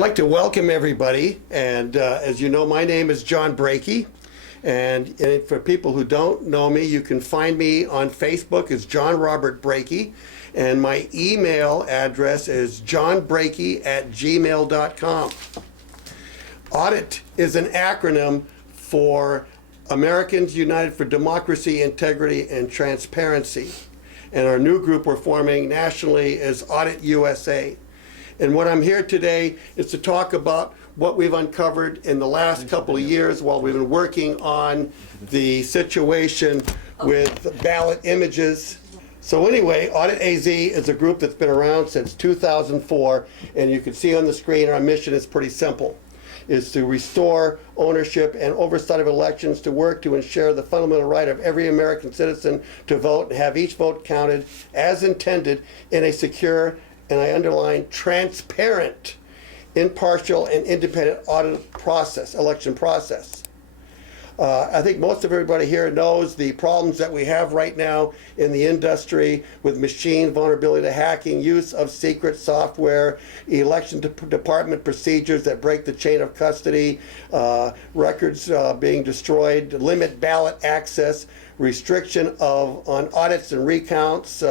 I'd like to welcome everybody, and as you know, my name is John Brakey, and for people who don't know me, you can find me on Facebook as John Robert Brakey, and my email address is johnbrakey@gmail.com. AUDIT is an acronym for Americans United for Democracy, Integrity, and Transparency, and our new group we're forming nationally is Audit USA. And what I'm here today is to talk about what we've uncovered in the last couple of years while we've been working on the situation with ballot images. So anyway, Audit AZ is a group that's been around since 2004, and you can see on the screen our mission is pretty simple. Is to restore ownership and oversight of elections, to work to ensure the fundamental right of every American citizen to vote and have each vote counted as intended in a secure, and I underline transparent, impartial, and independent audit process, election process. I think most of everybody here knows the problems that we have right now in the industry with machine vulnerability to hacking, use of secret software, election department procedures that break the chain of custody, records being destroyed, limit ballot access, restriction on audits and recounts,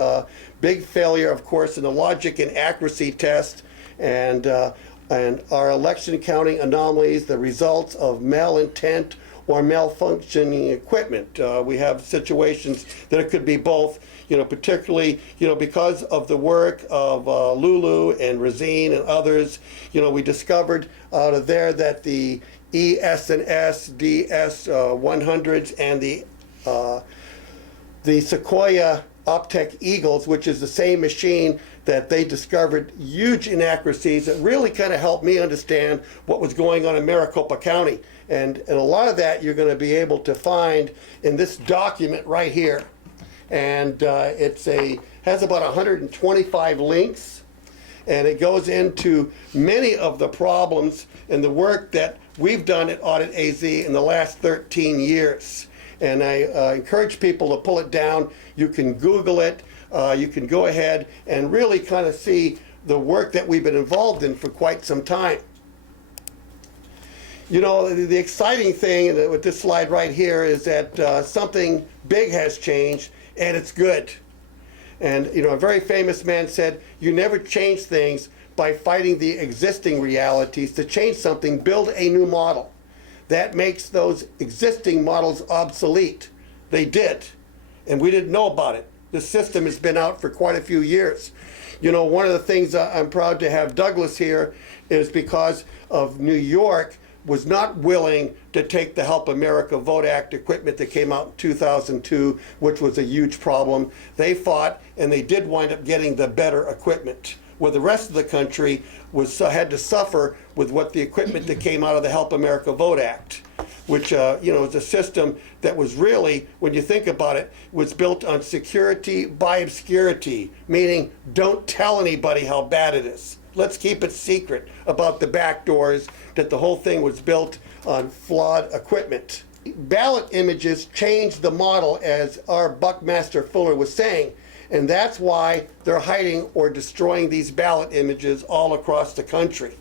big failure, of course, in the logic and accuracy test, and our election counting anomalies, the results of malintent or malfunctioning equipment. We have situations that it could be both, particularly, because of the work of Lulu and Razine and others, we discovered out of there that the ES&S, DS-100s, and the Sequoia Optech Eagles, which is the same machine that they discovered huge inaccuracies that really kind of helped me understand what was going on in Maricopa County. And a lot of that you're going to be able to find in this document right here. And has about 125 links, and it goes into many of the problems and the work that we've done at Audit AZ in the last 13 years. And I encourage people to pull it down. You can Google it. You can go ahead and really kind of see the work that we've been involved in for quite some time. The exciting thing with this slide right here is that something big has changed, and it's good. And a very famous man said, you never change things by fighting the existing realities. To change something, build a new model. That makes those existing models obsolete. They did, and we didn't know about it. The system has been out for quite a few years. One of the things I'm proud to have Douglas here is because of New York was not willing to take the Help America Vote Act equipment that came out in 2002, which was a huge problem. They fought, and they did wind up getting the better equipment, where the rest of the country had to suffer with what the equipment that came out of the Help America Vote Act, which is a system that was really, when you think about it, was built on security by obscurity, meaning don't tell anybody how bad it is. Let's keep it secret about the back doors, that the whole thing was built on flawed equipment. Ballot images changed the model, as our Buckmaster Fuller was saying, and that's why they're hiding or destroying these ballot images all across the country.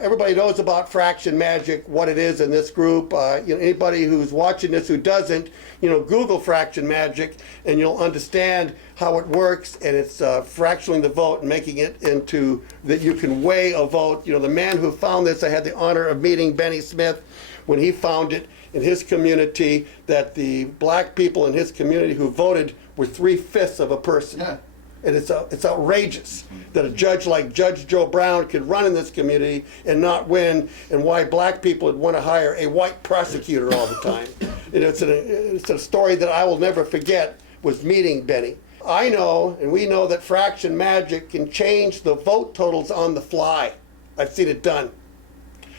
Everybody knows about fraction magic, what it is in this group. Anybody who's watching this who doesn't, Google fraction magic, and you'll understand how it works. And it's fractioning the vote and making it into that you can weigh a vote. The man who found this, I had the honor of meeting Benny Smith when he found it in his community, that the black people in his community who voted were 3/5 of a person. Yeah. And it's outrageous that a judge like Judge Joe Brown could run in this community and not win, and why black people would want to hire a white prosecutor all the time. And it's a story that I will never forget, was meeting Benny. I know, and we know, that fraction magic can change the vote totals on the fly. I've seen it done.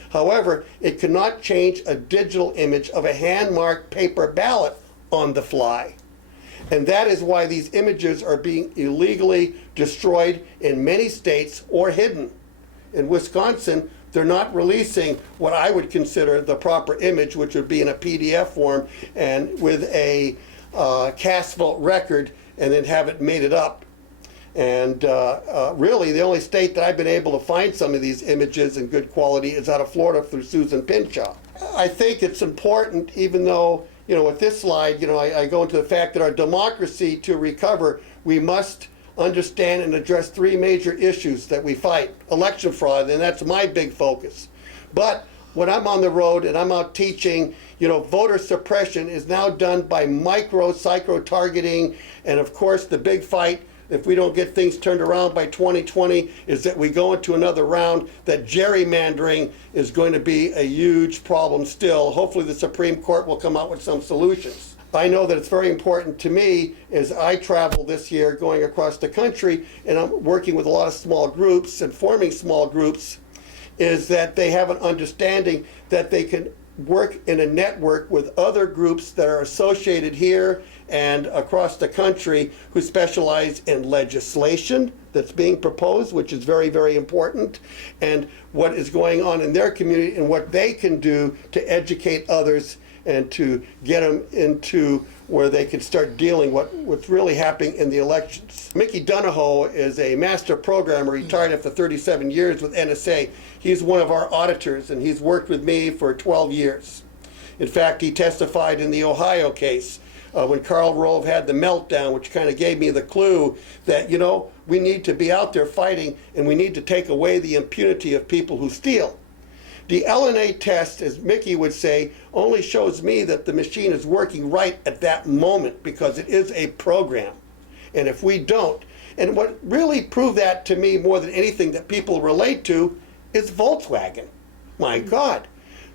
However, it cannot change a digital image of a hand-marked paper ballot on the fly. And that is why these images are being illegally destroyed in many states or hidden. In Wisconsin, they're not releasing what I would consider the proper image, which would be in a PDF form and with a cast vote record, and then have it made it up. And really, the only state that I've been able to find some of these images in good quality is out of Florida through Susan Pinshaw. I think it's important, even though, with this slide, I go into the fact that our democracy to recover, we must understand and address three major issues that we fight. Election fraud, and that's my big focus. But when I'm on the road and I'm out teaching, voter suppression is now done by psycho targeting, and of course the big fight, if we don't get things turned around by 2020, is that we go into another round, that gerrymandering is going to be a huge problem still. Hopefully the Supreme Court will come out with some solutions. I know that it's very important to me as I travel this year going across the country, and I'm working with a lot of small groups and forming small groups, is that they have an understanding that they can work in a network with other groups that are associated here and across the country who specialize in legislation that's being proposed, which is very, very important, and what is going on in their community and what they can do to educate others and to get them into where they can start dealing what's really happening in the elections. Mickey Donahoe is a master programmer, retired after 37 years with NSA. He's one of our auditors, and he's worked with me for 12 years. In fact, he testified in the Ohio case when Karl Rove had the meltdown, which kind of gave me the clue that, we need to be out there fighting, and we need to take away the impunity of people who steal. The LNA test, as Mickey would say, only shows me that the machine is working right at that moment because it is a program. And if we don't, and what really proved that to me more than anything that people relate to is Volkswagen. My God,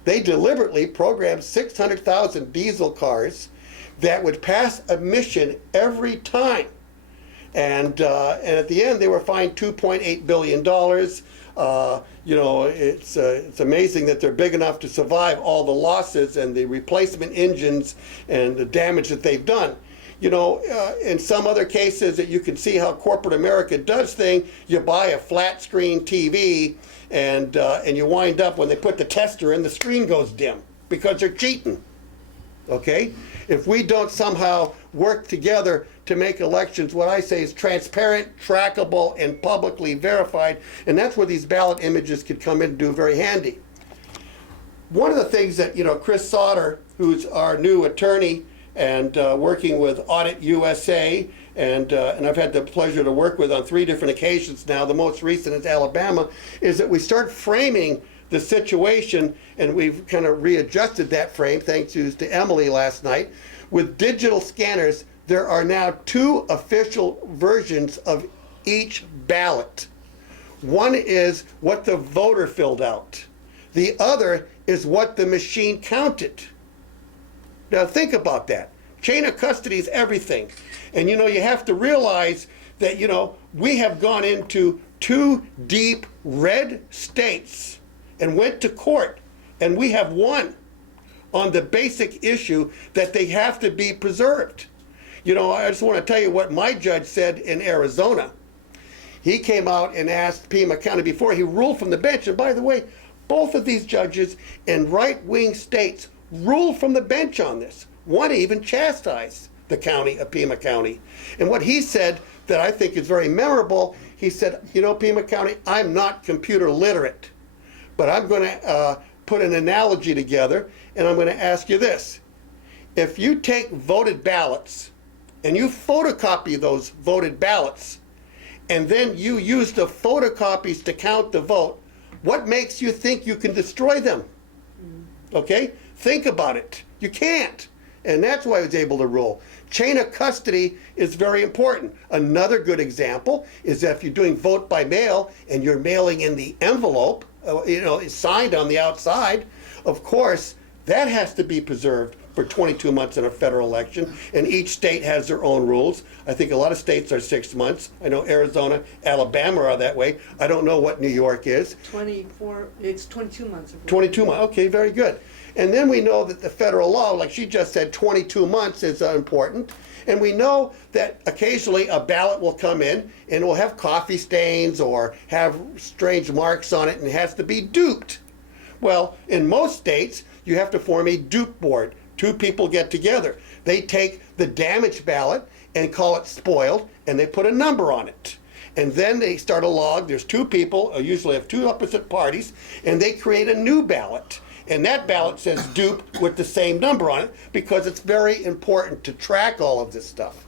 they deliberately programmed 600,000 diesel cars that would pass a mission every time. And at the end, they were fined $2.8 billion. It's amazing that they're big enough to survive all the losses and the replacement engines and the damage that they've done. In some other cases that you can see how corporate America does things, you buy a flat screen TV and you wind up when they put the tester in, the screen goes dim because they're cheating. Okay? If we don't somehow work together to make elections, what I say is transparent, trackable, and publicly verified, and that's where these ballot images could come in and do very handy. One of the things that, Chris Sauter, who's our new attorney and working with Audit USA, and I've had the pleasure to work with on 3 different occasions now, the most recent is Alabama, is that we start framing the situation, and we've kind of readjusted that frame, thanks to Emily last night. With digital scanners, there are now 2 official versions of each ballot. One is what the voter filled out. The other is what the machine counted. Now think about that. Chain of custody is everything. And you have to realize that, we have gone into 2 deep red states and went to court, and we have won on the basic issue that they have to be preserved. I just want to tell you what my judge said in Arizona. He came out and asked Pima County before he ruled from the bench, and by the way, both of these judges in right-wing states ruled from the bench on this. One even chastised the county of Pima County. And what he said that I think is very memorable, he said, Pima County, I'm not computer literate, but I'm going to put an analogy together, and I'm going to ask you this. If you take voted ballots and you photocopy those voted ballots, and then you use the photocopies to count the vote, what makes you think you can destroy them? Okay? Think about it. You can't. And that's why I was able to rule. Chain of custody is very important. Another good example is that if you're doing vote by mail and you're mailing in the envelope, it's signed on the outside, of course, that has to be preserved for 22 months in a federal election, and each state has their own rules. I think a lot of states are 6 months. I know Arizona, Alabama are that way. I don't know what New York is. 24, it's 22 months. 22 months, okay, very good. And then we know that the federal law, like she just said, 22 months is important. And we know that occasionally a ballot will come in and it will have coffee stains or have strange marks on it and it has to be duped. Well, in most states, you have to form a dupe board. 2 people get together. They take the damaged ballot and call it spoiled, and they put a number on it. and then they start a log. There's two people, usually have two opposite parties, and they create a new ballot. And that ballot says dupe with the same number on it because it's very important to track all of this stuff.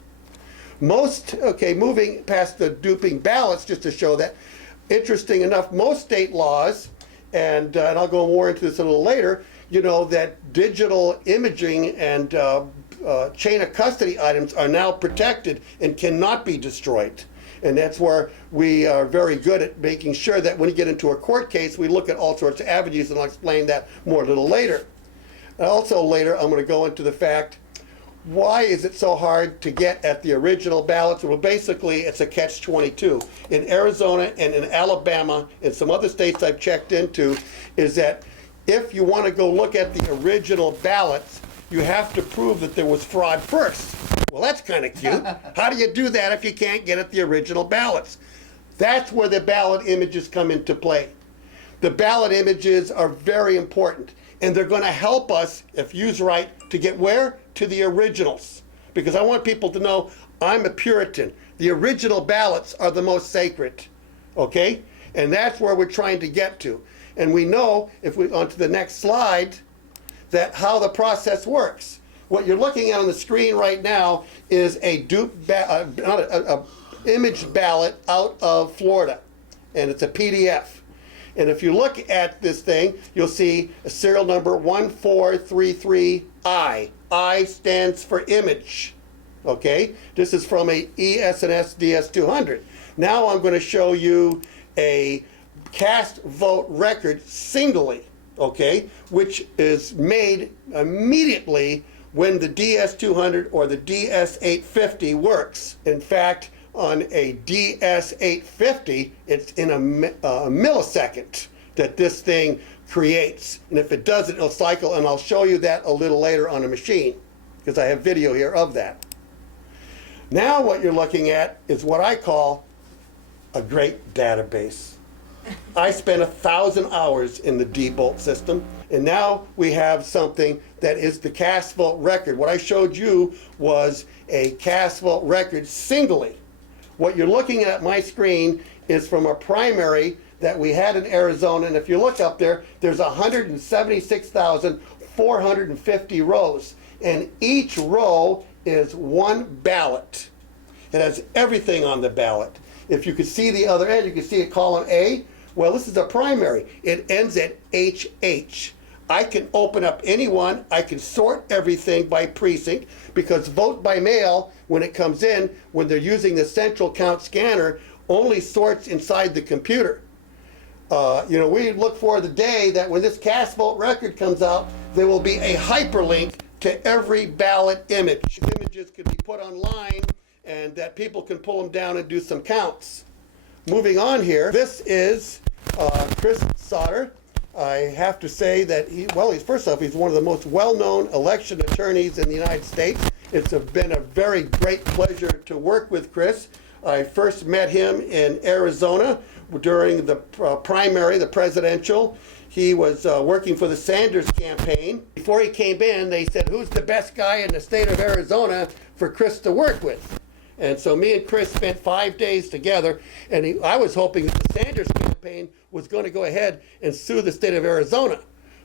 Moving past the duping ballots, just to show that, interesting enough, most state laws, and I'll go more into this a little later, you know, that digital imaging and chain of custody items are now protected and cannot be destroyed. And that's where we are very good at making sure that when you get into a court case, we look at all sorts of avenues, and I'll explain that more a little later. Also later, I'm going to go into the fact, why is it so hard to get at the original ballots? Well, basically, it's a catch-22. In Arizona and in Alabama and some other states I've checked into, is that if you want to go look at the original ballots, you have to prove that there was fraud first. Well, that's kind of cute. How do you do that if you can't get at the original ballots? That's where the ballot images come into play. The ballot images are very important, and they're going to help us, if used right, to get where? To the originals. Because I want people to know I'm a Puritan. The original ballots are the most sacred, okay? And that's where we're trying to get to. And we know, if we onto the next slide, that how the process works. What you're looking at on the screen right now is a image ballot out of Florida, and it's a PDF. And if you look at this thing, you'll see a serial number 1433I. I stands for image. Okay, this is from a ES&S DS200. Now I'm going to show you a cast vote record singly, okay, which is made immediately when the DS200 or the DS850 works. In fact, on a DS850, it's in a millisecond that this thing creates. And if it doesn't, it'll cycle, and I'll show you that a little later on a machine, because I have video here of that. Now what you're looking at is what I call a great database. I spent 1,000 hours in the D-Bolt system, and now we have something that is the cast vote record. What I showed you was a cast vote record singly. What you're looking at my screen is from a primary that we had in Arizona, and if you look up there, there's 176,450 rows, and each row is one ballot. It has everything on the ballot. If you could see the other end, you can see it column A. Well, this is a primary. It ends at HH. I can open up any one. I can sort everything by precinct, because vote by mail, when it comes in, when they're using the central count scanner, only sorts inside the computer. We look for the day that when this cast vote record comes out, there will be a hyperlink to every ballot image. Images can be put online, and that people can pull them down and do some counts. Moving on here, this is Chris Sauter. I have to say that first off, he's one of the most well-known election attorneys in the United States. It's been a very great pleasure to work with Chris. I first met him in Arizona during the primary, the presidential. He was working for the Sanders campaign. Before he came in, they said, who's the best guy in the state of Arizona for Chris to work with? And so me and Chris spent 5 days together, and I was hoping that the Sanders campaign was going to go ahead and sue the state of Arizona.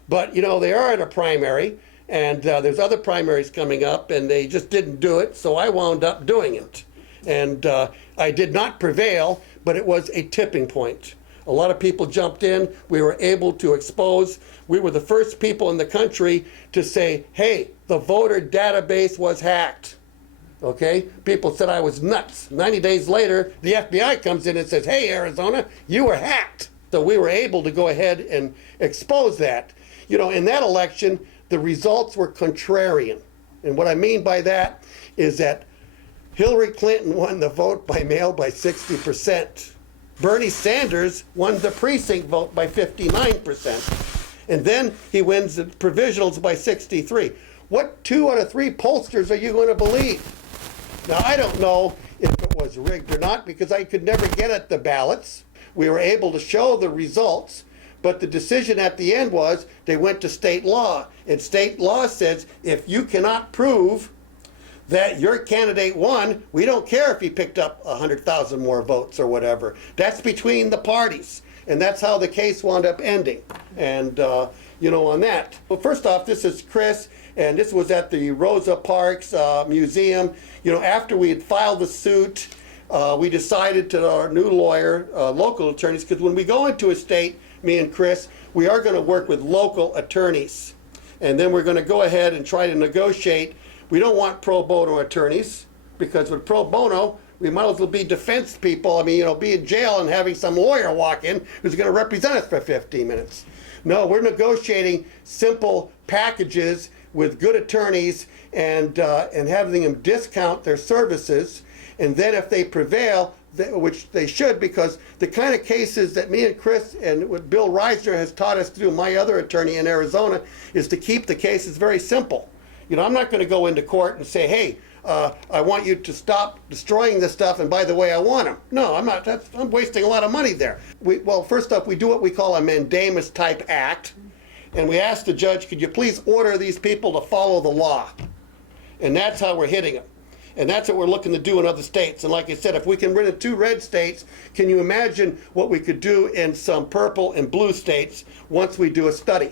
But, they are at a primary, and there's other primaries coming up, and they just didn't do it, so I wound up doing it. And I did not prevail, but it was a tipping point. A lot of people jumped in. We were able to expose. We were the first people in the country to say, hey, the voter database was hacked. Okay? People said I was nuts. 90 days later, the FBI comes in and says, hey, Arizona, you were hacked. So we were able to go ahead and expose that. In that election, the results were contrarian. And what I mean by that is that Hillary Clinton won the vote by mail by 60%. Bernie Sanders won the precinct vote by 59%. And then he wins the provisionals by 63%. What 2 out of 3 pollsters are you going to believe? Now, I don't know if it was rigged or not, because I could never get at the ballots. We were able to show the results, but the decision at the end was they went to state law. And state law says if you cannot prove that your candidate won. We don't care if he picked up 100,000 more votes or whatever. That's between the parties. And that's how the case wound up ending. And, on that. Well, first off, this is Chris, and this was at the Rosa Parks Museum. After we had filed the suit, we decided to our new lawyer, local attorneys, because when we go into a state, me and Chris, we are going to work with local attorneys. And then we're going to go ahead and try to negotiate. We don't want pro bono attorneys, because with pro bono, we might as well be defense people. Be in jail and having some lawyer walk in who's going to represent us for 15 minutes. No, we're negotiating simple packages with good attorneys and having them discount their services. And then if they prevail, which they should, because the kind of cases that me and Chris and what Bill Reisner has taught us to do, my other attorney in Arizona, is to keep the cases very simple. I'm not going to go into court and say, hey, I want you to stop destroying this stuff, and by the way, I want them. No, I'm not. I'm wasting a lot of money there. First off, we do what we call a mandamus type act, and we ask the judge, could you please order these people to follow the law? And that's how we're hitting them. And that's what we're looking to do in other states. And like I said, if we can win in 2 red states, can you imagine what we could do in some purple and blue states once we do a study?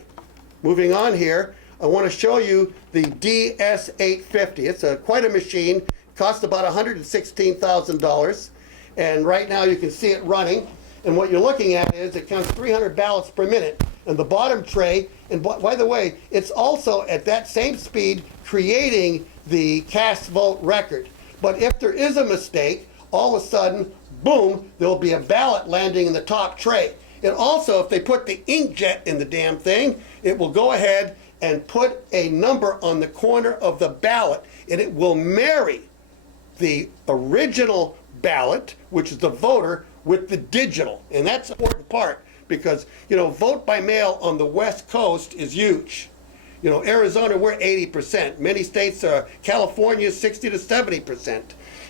Moving on here, I want to show you the DS850. It's quite a machine. It costs about $116,000. And right now you can see it running. And what you're looking at is it counts 300 ballots per minute. And the bottom tray, and by the way, it's also at that same speed creating the cast vote record. But if there is a mistake, all of a sudden, boom, there'll be a ballot landing in the top tray. And also, if they put the inkjet in the damn thing, it will go ahead and put a number on the corner of the ballot, and it will marry the original ballot, which is the voter, with the digital. And that's the important part, because, vote by mail on the West Coast is huge. Arizona, we're 80%. Many states are, California is 60 to 70%.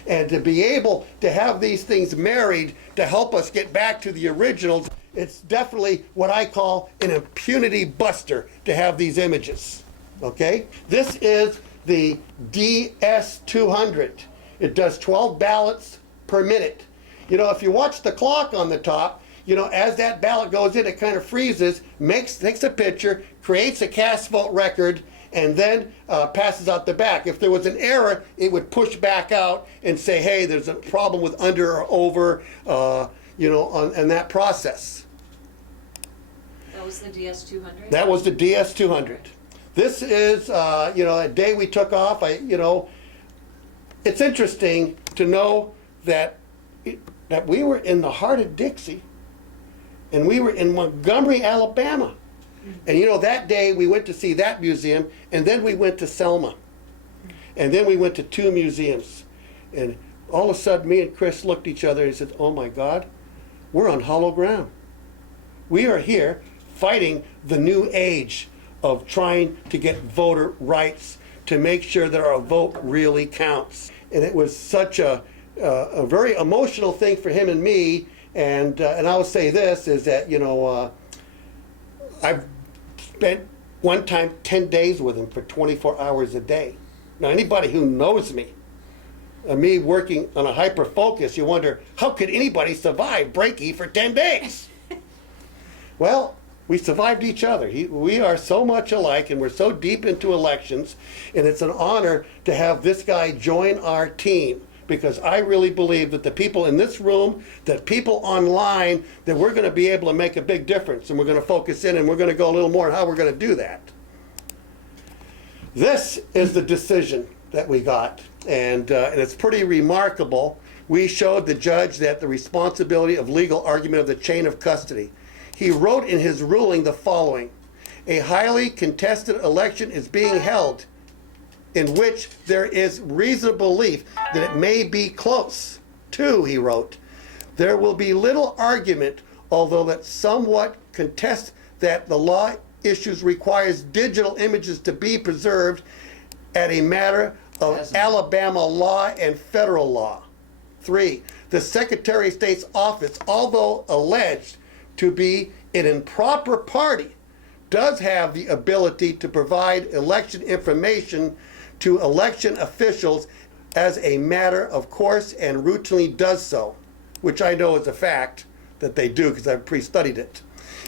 And to be able to have these things married to help us get back to the originals, it's definitely what I call an impunity buster to have these images. Okay? This is the DS200. It does 12 ballots per minute. If you watch the clock on the top, as that ballot goes in, it kind of freezes, takes a picture, creates a cast vote record, and then passes out the back. If there was an error, it would push back out and say, hey, there's a problem with under or over, and that process. That was the DS200? That was the DS200. This is, a day we took off. It's interesting to know that we were in the heart of Dixie, and we were in Montgomery, Alabama. And that day we went to see that museum, and then we went to Selma. And then we went to 2 museums. And all of a sudden, me and Chris looked at each other and said, oh my God, we're on hollow ground. We are here fighting the new age of trying to get voter rights, to make sure that our vote really counts. And it was such a very emotional thing for him and me. And I will say this, is that, I've spent one time 10 days with him for 24 hours a day. Now, anybody who knows me, me working on a hyper focus, you wonder, how could anybody survive Brakey for 10 days? Well, we survived each other. We are so much alike, and we're so deep into elections, and it's an honor to have this guy join our team, because I really believe that the people in this room, that people online, that we're going to be able to make a big difference, and we're going to focus in, and we're going to go a little more on how we're going to do that. This is the decision that we got, and it's pretty remarkable. We showed the judge that the responsibility of legal argument of the chain of custody. He wrote in his ruling the following: a highly contested election is being held in which there is reasonable belief that it may be close. 2, he wrote, there will be little argument, although that somewhat contest that the law issues requires digital images to be preserved at a matter of Alabama law and federal law. 3, the Secretary of State's office, although alleged to be an improper party, does have the ability to provide election information to election officials as a matter of course and routinely does so, which I know is a fact that they do because I've pre-studied it.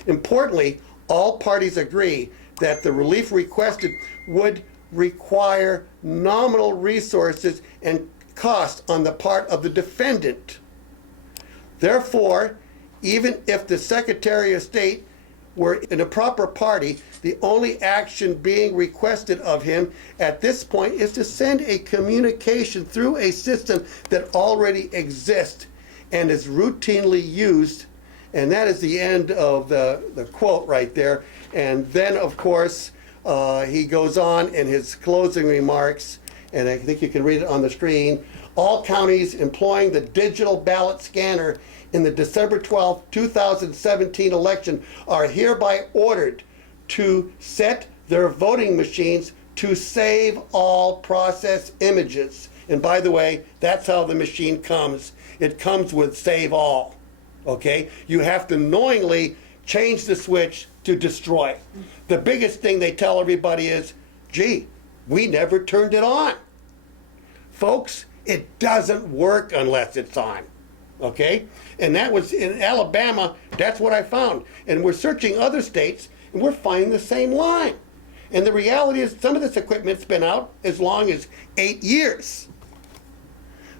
Importantly, all parties agree that the relief requested would require nominal resources and cost on the part of the defendant. Therefore, even if the Secretary of State were in a proper party, the only action being requested of him at this point is to send a communication through a system that already exists and is routinely used. And that is the end of the quote right there. And then, of course, he goes on in his closing remarks, and I think you can read it on the screen. All counties employing the digital ballot scanner in the December 12, 2017 election are hereby ordered to set their voting machines to save all process images. And by the way, that's how the machine comes. It comes with save all, okay? You have to knowingly change the switch to destroy. The biggest thing they tell everybody is, gee, we never turned it on. Folks, it doesn't work unless it's on, okay? And that was in Alabama, that's what I found. And we're searching other states, and we're finding the same line. And the reality is some of this equipment's been out as long as 8 years.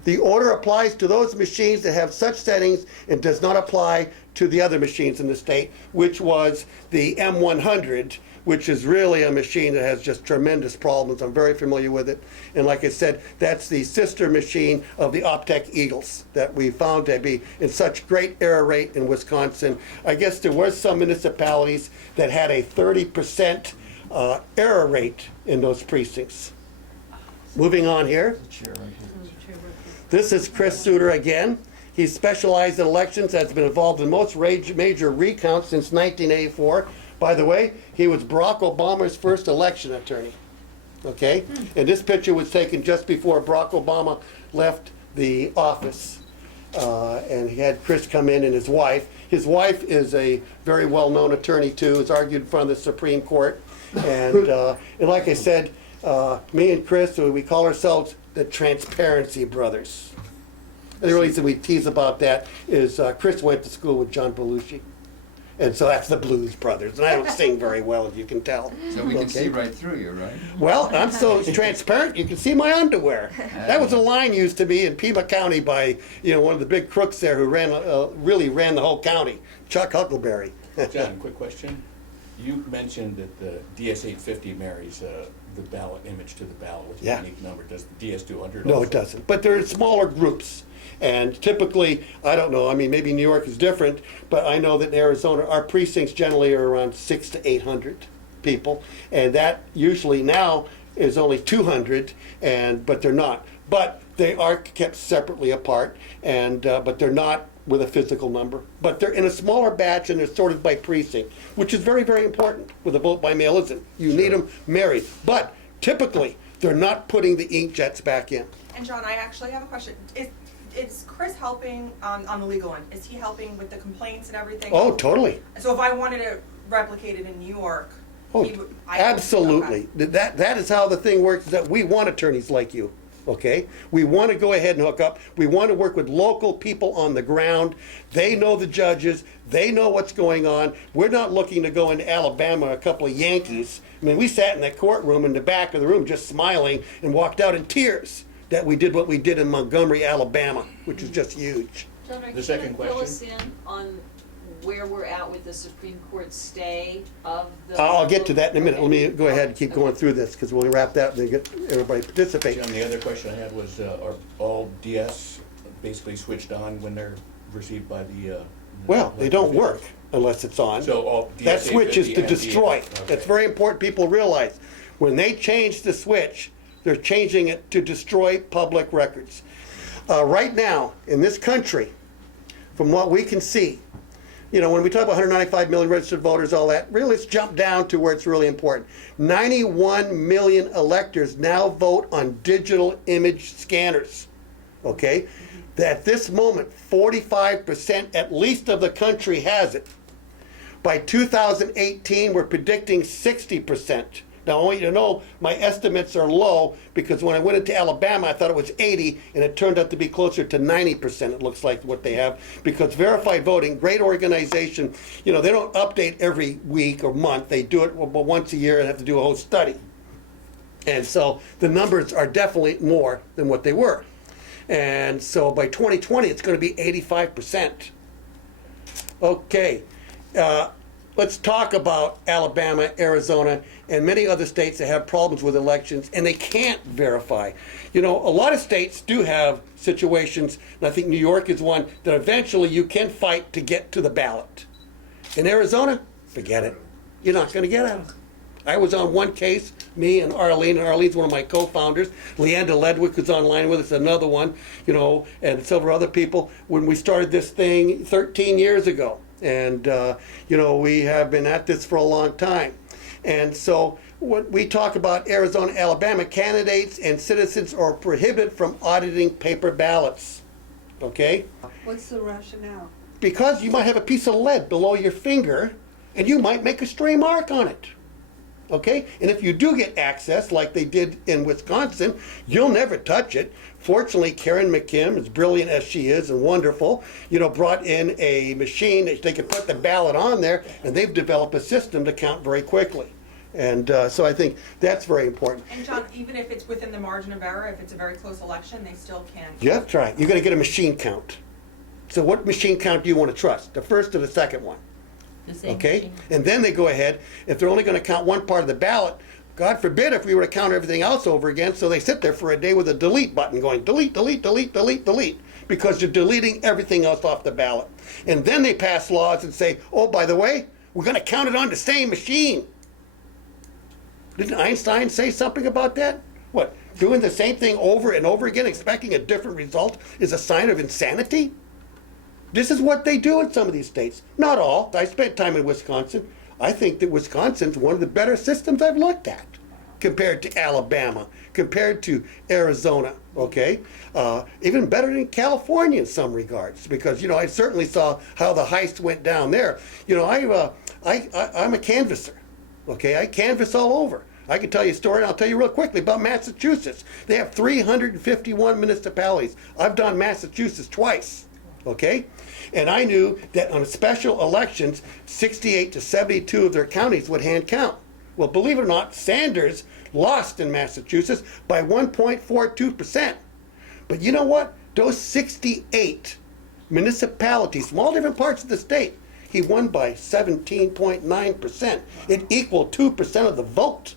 The order applies to those machines that have such settings and does not apply to the other machines in the state, which was the M100, which is really a machine that has just tremendous problems. I'm very familiar with it. And like I said, that's the sister machine of the Optech Eagles that we found to be in such great error rate in Wisconsin. I guess there were some municipalities that had a 30% error rate in those precincts. Moving on here. This is Chris Suter again. He's specialized in elections, has been involved in most major recounts since 1984. By the way, he was Barack Obama's first election attorney. Okay? And this picture was taken just before Barack Obama left the office. And he had Chris come in and his wife. His wife is a very well-known attorney too, has argued in front of the Supreme Court. And like I said, me and Chris, we call ourselves the Transparency Brothers. And the reason we tease about that is Chris went to school with John Belushi. And so that's the Blues Brothers. And I don't sing very well, as you can tell. So we can see right through you, right? Well, I'm so transparent, you can see my underwear. That was a line used to be in Pima County by, one of the big crooks there who really ran the whole county, Chuck Huckleberry. John, quick question. You mentioned that the DS-850 marries the ballot image to the ballot with a Yeah. unique number. Does the DS-200 No, also? it doesn't. But they're smaller groups. And typically, I don't know, maybe New York is different, but I know that in Arizona, our precincts generally are around 600 to 800 people. And that usually now is only 200, but they're not. But they are kept separately apart, but they're not with a physical number. But they're in a smaller batch and they're sorted by precinct, which is very, very important with a vote by mail, isn't it? You need them married. But typically, they're not putting the inkjets back in. And John, I actually have a question. Is Chris helping on the legal end? Is he helping with the complaints and everything? Oh, totally. So if I wanted to replicate it in New York, Oh, he would, absolutely. Okay. That is how the thing works, is that we want attorneys like you, okay? We want to go ahead and hook up. We want to work with local people on the ground. They know the judges. They know what's going on. We're not looking to go into Alabama, a couple of Yankees. We sat in that courtroom in the back of the room just smiling and walked out in tears that we did what we did in Montgomery, Alabama, which is just huge. John, are The you second gonna fill question. us in on where we're at with the Supreme Court stay of the? I'll get to that in a minute. Let me go ahead and keep Okay. going through this, because we'll wrap that up and then get everybody to participate. John, the other question I had was, are all DS basically switched on when they're received by the? Well, they don't work unless it's on. So all That switch is to DS-850 destroy. Okay. That's very important people realize. When they change the switch, they're changing it to destroy public records. Right now, in this country, from what we can see, when we talk about 195 million registered voters, all that, really let's jump down to where it's really important. 91 million electors now vote on digital image scanners, okay? At this moment, 45% at least of the country has it. By 2018, we're predicting 60% Now, I want you to know my estimates are low because when I went into Alabama, I thought it was 80, and it turned out to be closer to 90%, it looks like what they have. Because verified voting, great organization, they don't update every week or month. They do it once a year and have to do a whole study. And so the numbers are definitely more than what they were. And so by 2020, it's going to be 85%. Okay, let's talk about Alabama, Arizona, and many other states that have problems with elections, and they can't verify. A lot of states do have situations, and I think New York is one, that eventually you can fight to get to the ballot. In Arizona, forget it. You're not going to get at it. I was on one case, me and Arlene's one of my co-founders. Leanda Ledwick was online with us, another one, and several other people, when we started this thing 13 years ago. And, we have been at this for a long time. And so when we talk about Arizona, Alabama, candidates and citizens are prohibited from auditing paper ballots, okay? What's the rationale? Because you might have a piece of lead below your finger, and you might make a stray mark on it. Okay? And if you do get access, like they did in Wisconsin, you'll never touch it. Fortunately, Karen McKim, as brilliant as she is and wonderful, brought in a machine that they could put the ballot on there, and they've developed a system to count very quickly. And so I think that's very important. And John, even if it's within the margin of error, if it's a very close election, they still can. Yeah, that's right. You're going to get a machine count. So what machine count do you want to trust? The first or the second one? Okay? And then they go ahead, if they're only going to count one part of the ballot, God forbid if we were to count everything else over again, so they sit there for a day with a delete button going, delete, delete, delete, delete, delete, because you're deleting everything else off the ballot. And then they pass laws and say, oh, by the way, we're going to count it on the same machine. Didn't Einstein say something about that? What, doing the same thing over and over again, expecting a different result is a sign of insanity? This is what they do in some of these states. Not all. I spent time in Wisconsin. I think that Wisconsin's one of the better systems I've looked at compared to Alabama, compared to Arizona, okay? Even better than California in some regards, because, I certainly saw how the heist went down there. I'm a canvasser, okay? I canvass all over. I can tell you a story, and I'll tell you real quickly about Massachusetts. They have 351 municipalities. I've done Massachusetts twice. Okay? And I knew that on special elections, 68 to 72 of their counties would hand count. Well, believe it or not, Sanders lost in Massachusetts by 1.42%. But you know what? Those 68 municipalities from all different parts of the state, he won by 17.9%. It equaled 2% of the vote.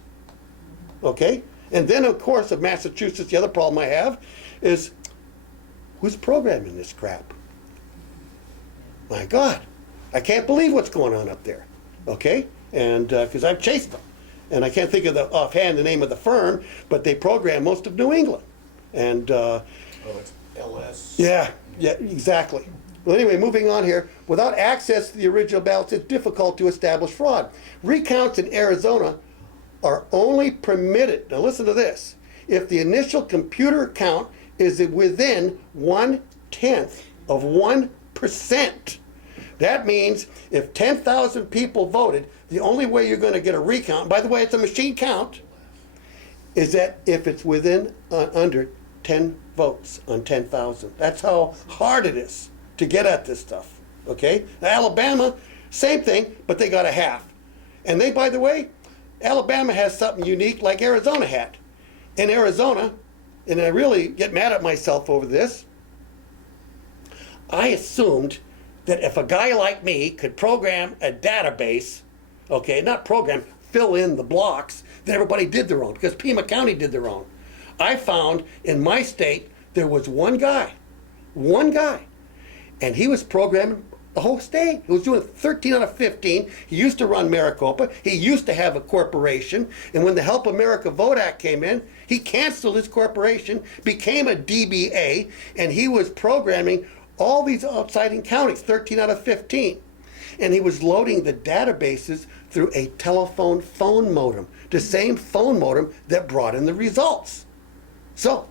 Okay? And then, of course, of Massachusetts, the other problem I have is, who's programming this crap? My God, I can't believe what's going on up there, okay? And because I've chased them. And I can't think of offhand the name of the firm, but they program most of New England. And it's LS. yeah, exactly. Well, anyway, moving on here. Without access to the original ballots, it's difficult to establish fraud. Recounts in Arizona are only permitted, now listen to this, if the initial computer count is within 1/10 of 1%. That means if 10,000 people voted, the only way you're going to get a recount, by the way, it's a machine count, is that if it's within under 10 votes on 10,000. That's how hard it is to get at this stuff. Okay? Now, Alabama, same thing, but they got a half. And they, by the way, Alabama has something unique like Arizona had. In Arizona, and I really get mad at myself over this, I assumed that if a guy like me could program a database, okay, not program, fill in the blocks, that everybody did their own, because Pima County did their own. I found in my state there was one guy, and he was programming the whole state. He was doing 13 out of 15. He used to run Maricopa. He used to have a corporation, and when the Help America Vote Act came in, he canceled his corporation, became a DBA, and he was programming all these outside counties, 13 out of 15. And he was loading the databases through a telephone phone modem, the same phone modem that brought in the results. So,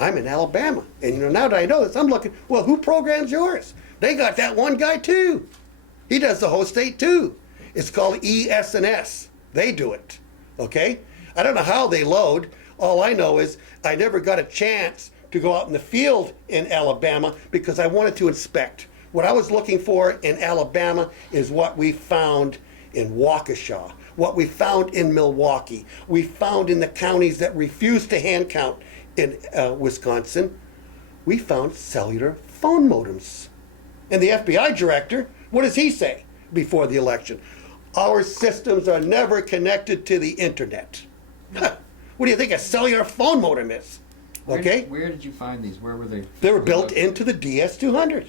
I'm in Alabama, and now that I know this, I'm looking, well, who programs yours? They got that one guy too. He does the whole state too. It's called ES&S. They do it, okay? I don't know how they load. All I know is I never got a chance to go out in the field in Alabama because I wanted to inspect. What I was looking for in Alabama is what we found in Waukesha, what we found in Milwaukee, we found in the counties that refused to hand count in Wisconsin. We found cellular phone modems. And the FBI director, what does he say before the election? Our systems are never connected to the internet. What do you think a cellular phone modem is? Okay? Where did you find these? Where were they? They were built into the DS200.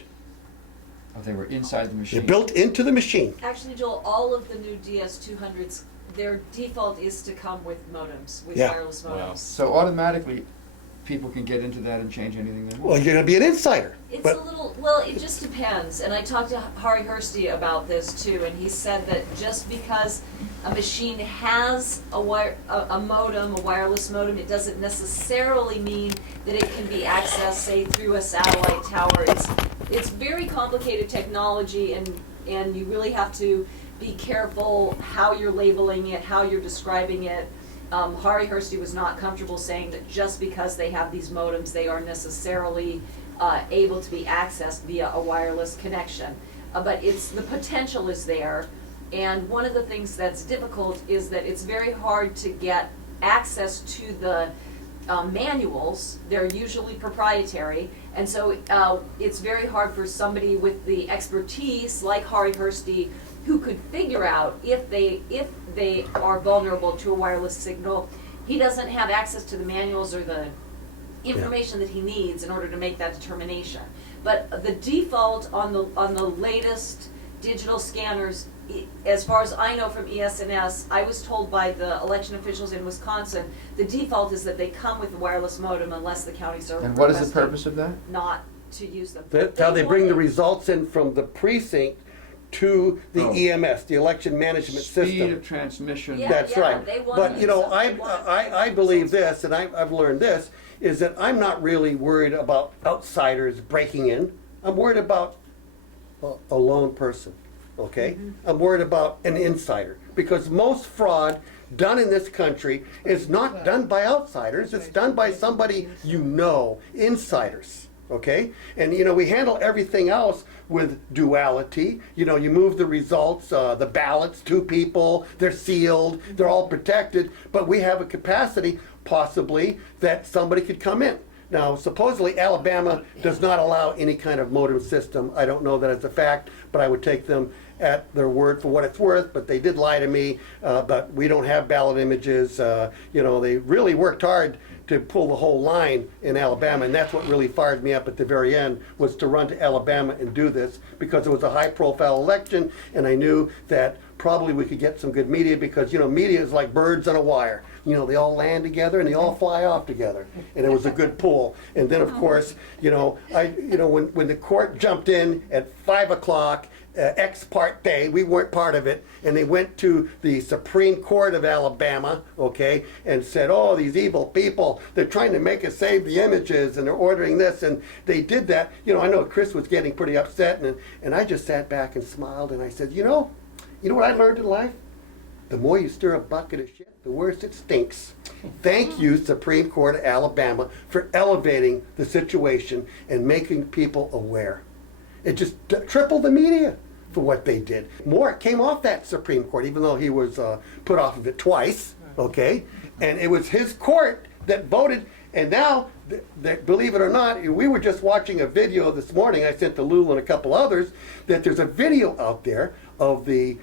Oh, they were inside the machine. They're built into the machine. Actually, Joel, all of the new DS200s, their default is to come with modems, with Yeah. wireless Wow. modems. So automatically, people can get into that and change anything they want. Well, you're going to be an insider. It's But a little, well, it just depends, and I talked to Hari Hursty about this too, and he said that just because a machine has a modem, a wireless modem, it doesn't necessarily mean that it can be accessed, say, through a satellite tower. It's very complicated technology, and you really have to be careful how you're labeling it, how you're describing it. Hari Hursty was not comfortable saying that just because they have these modems, they are necessarily able to be accessed via a wireless connection. But the potential is there, and one of the things that's difficult is that it's very hard to get access to the manuals. They're usually proprietary, and so it's very hard for somebody with the expertise like Hari Hursty, who could figure out if they are vulnerable to a wireless signal. He doesn't have access to the manuals or the information that he needs in order to make that determination. But the default on the latest digital scanners, as far as I know from ES&S, I was told by the election officials in Wisconsin, the default is that they come with a wireless modem unless the counties are And what is the requesting purpose of that? not to use them. that's how they bring the wanted- results in from the precinct to the Oh. EMS, the election management Speed system. of transmission. Yeah. That's right. they want But, you know, results. They want I believe results. this, and I've learned this, is that I'm not really worried about outsiders breaking in. I'm worried about a lone person, okay? I'm worried about an insider. Because most fraud done in this country is not done by outsiders, it's done by somebody you know, insiders. Okay? And you know, we handle everything else with duality. You know, you move the results, the ballots to people, they're sealed, they're all protected, but we have a capacity, possibly, that somebody could come in. Now, supposedly Alabama does not allow any kind of modem system. I don't know that as a fact, but I would take them at their word for what it's worth, but they did lie to me, but we don't have ballot images. You know, they really worked hard to pull the whole line in Alabama, and that's what really fired me up at the very end, was to run to Alabama and do this, because it was a high-profile election, and I knew that probably we could get some good media, because, you know, media is like birds on a wire. You know, they all land together and they all fly off together, and it was a good pull. And then, of course, you know, when the court jumped in at 5 o'clock, ex parte, we weren't part of it, and they went to the Supreme Court of Alabama, okay, and said, oh, these evil people, they're trying to make us save the images, and they're ordering this, and they did that. You know, I know Chris was getting pretty upset, and I just sat back and smiled, and I said, you know what I learned in life? The more you stir a bucket of shit, the worse it stinks. Thank you, Supreme Court of Alabama, for elevating the situation and making people aware. It just tripled the media for what they did. Moore came off that Supreme Court, even though he was put off of it twice, okay? And it was his court that voted, and now, believe it or not, we were just watching a video this morning, I sent to Lulu and a couple others, that there's a video out there of the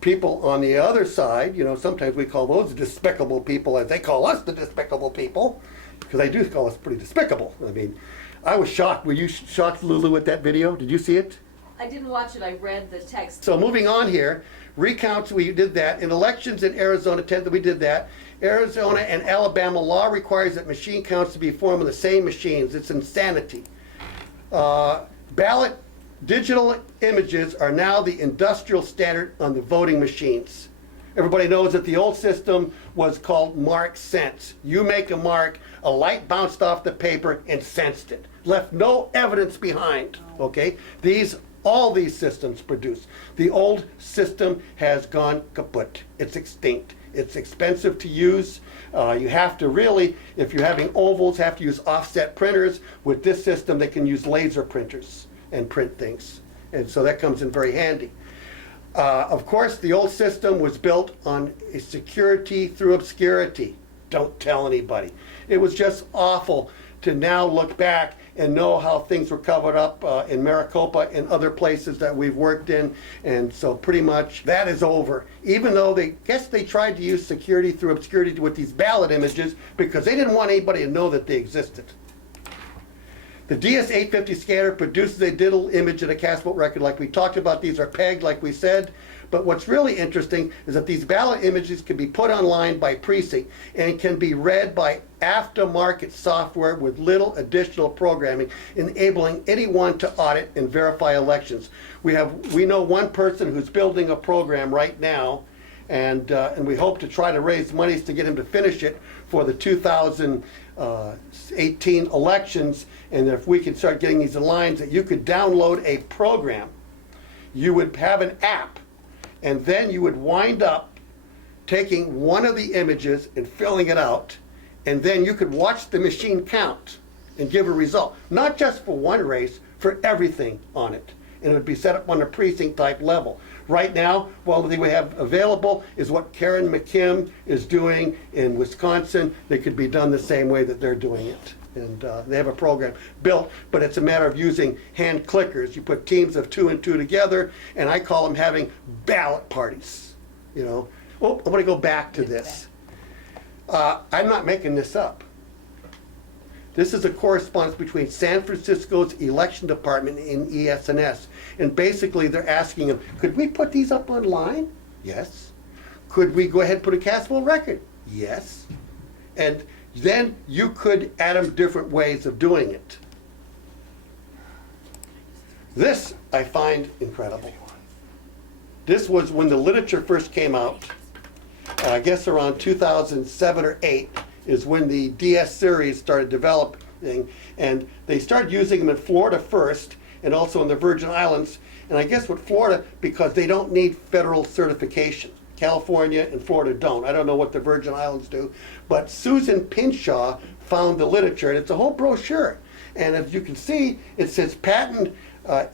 people on the other side. You know, sometimes we call those despicable people, as they call us the despicable people, because they do call us pretty despicable. I mean, I was shocked. Were you shocked, Lulu, at that video? Did you see it? I didn't watch it, I read the text. So moving on here, recounts, we did that. In elections in Arizona, 10th, we did that. Arizona and Alabama law requires that machine counts to be formed on the same machines. It's insanity. Ballot digital images are now the industrial standard on the voting machines. Everybody knows that the old system was called mark sense. You make a mark, a light bounced off the paper and sensed it. Left no evidence behind, okay? All these systems produce. The old system has gone kaput. It's extinct. It's expensive to use. You have to really, if you're having ovals, have to use offset printers. With this system, they can use laser printers and print things. And so that comes in very handy. Of course, the old system was built on a security through obscurity. Don't tell anybody. It was just awful to now look back and know how things were covered up in Maricopa and other places that we've worked in. And so pretty much that is over. Even though they tried to use security through obscurity with these ballot images because they didn't want anybody to know that they existed. The DS-850 scanner produces a digital image and a cast vote record like we talked about. These are pegged like we said. But what's really interesting is that these ballot images can be put online by precinct and can be read by aftermarket software with little additional programming, enabling anyone to audit and verify elections. We know one person who's building a program right now, and we hope to try to raise monies to get him to finish it for the 2018 elections. And if we can start getting these in lines, that you could download a program, you would have an app, and then you would wind up taking one of the images and filling it out, and then you could watch the machine count and give a result, not just for one race, for everything on it. And it would be set up on a precinct type level. Right now, what we have available is what Karen McKim is doing in Wisconsin. They could be done the same way that they're doing it. And they have a program built, but it's a matter of using hand clickers. You put teams of 2 and 2 together, and I call them having ballot parties. You know, oh, I want to go back to this. I'm not making this up. This is a correspondence between San Francisco's election department and ES&S. And basically they're asking them, could we put these up online? Yes. Could we go ahead and put a cast vote record? Yes. And then you could add them different ways of doing it. This I find incredible. This was when the literature first came out. I guess around 2007 or 8 is when the DS series started developing, and they started using them in Florida first and also in the Virgin Islands. And I guess with Florida, because they don't need federal certification. California and Florida don't. I don't know what the Virgin Islands do. But Susan Pinshaw found the literature, and it's a whole brochure. And as you can see, it says patent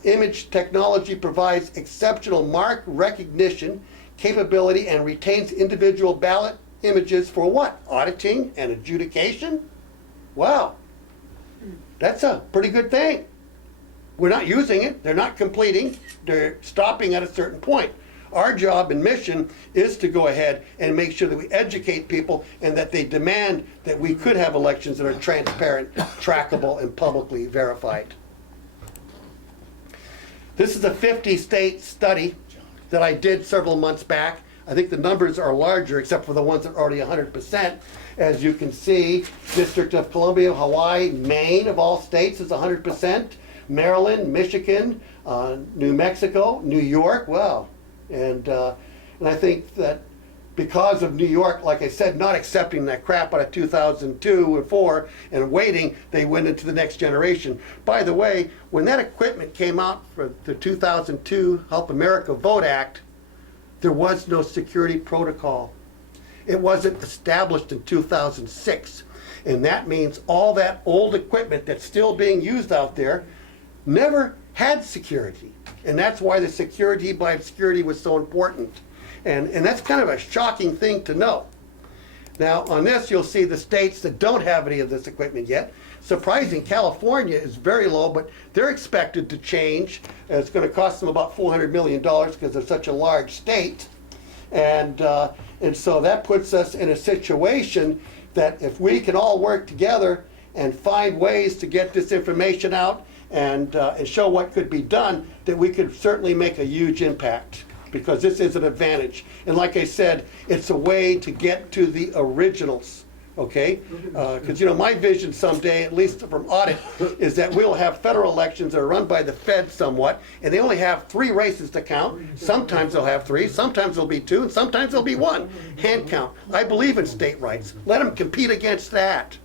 image technology provides exceptional mark recognition capability and retains individual ballot images for what? Auditing and adjudication? Wow. That's a pretty good thing. We're not using it. They're not completing. They're stopping at a certain point. Our job and mission is to go ahead and make sure that we educate people and that they demand that we could have elections that are transparent, trackable, and publicly verified. This is a 50-state study that I did several months back. I think the numbers are larger except for the ones that are already 100%. As you can see, District of Columbia, Hawaii, Maine of all states is 100%. Maryland, Michigan, New Mexico, New York, wow. And I think that because of New York, like I said, not accepting that crap out of 2002 and 4 and waiting, they went into the next generation. By the way, when that equipment came out for the 2002 Help America Vote Act, there was no security protocol. It wasn't established in 2006. And that means all that old equipment that's still being used out there never had security. And that's why the security by obscurity was so important. And that's kind of a shocking thing to know. Now on this you'll see the states that don't have any of this equipment yet. Surprising, California is very low, but they're expected to change. It's going to cost them about $400 million because they're such a large state. And so that puts us in a situation that if we can all work together and find ways to get this information out and show what could be done, that we could certainly make a huge impact, because this is an advantage. And like I said, it's a way to get to the originals, okay? Because my vision someday, at least from audit, is that we'll have federal elections that are run by the Fed somewhat, and they only have 3 races to count. Sometimes they'll have 3, sometimes there'll be 2, and sometimes there'll be 1. Hand count. I believe in state rights. Let them compete against that,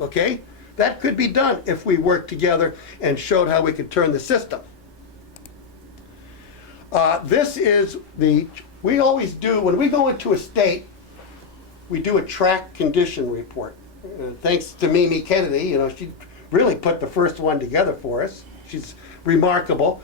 okay? That could be done if we worked together and showed how we could turn the system. This is we always do, when we go into a state, we do a track condition report. Thanks to Mimi Kennedy, she really put the first one together for us. She's remarkable.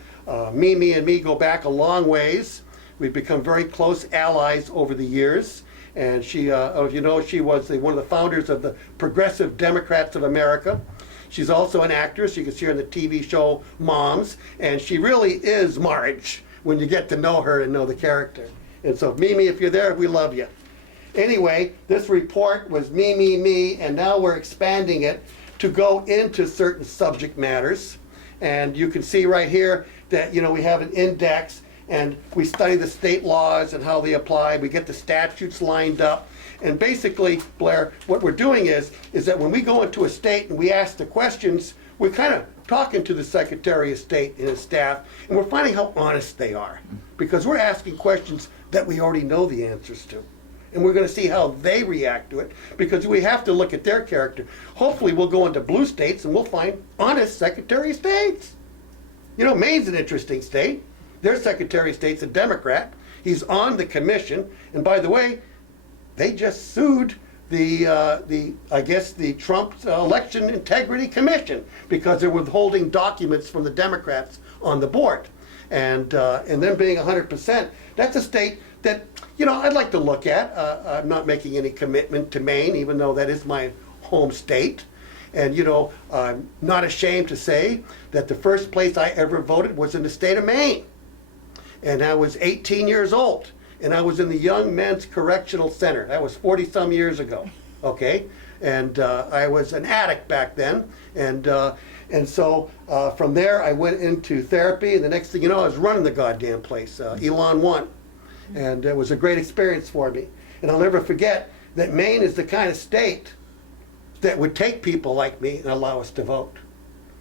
Mimi and me go back a long ways. We've become very close allies over the years. And she, as you know, she was one of the founders of the Progressive Democrats of America. She's also an actress. You can see her in the TV show Moms. And she really is Marge when you get to know her and know the character. And so, Mimi, if you're there, we love you. Anyway, this report was me, and now we're expanding it to go into certain subject matters. And you can see right here that, we have an index, and we study the state laws and how they apply. We get the statutes lined up. And basically, Blair, what we're doing is that when we go into a state and we ask the questions, we're kind of talking to the Secretary of State and his staff, and we're finding how honest they are. Because we're asking questions that we already know the answers to. And we're going to see how they react to it, because we have to look at their character. Hopefully we'll go into blue states and we'll find honest Secretary of States. Maine's an interesting state. Their Secretary of State's a Democrat. He's on the commission. And by the way, they just sued the Trump Election Integrity Commission because they're withholding documents from the Democrats on the board. And them being 100%, that's a state that, I'd like to look at. I'm not making any commitment to Maine, even though that is my home state. And, I'm not ashamed to say that the first place I ever voted was in the state of Maine. And I was 18 years old. And I was in the Young Men's Correctional Center. That was 40-some years ago, okay? And I was an addict back then. And so from there, I went into therapy. And the next thing you know, I was running the goddamn place, Elon 1. And it was a great experience for me. And I'll never forget that Maine is the kind of state that would take people like me and allow us to vote.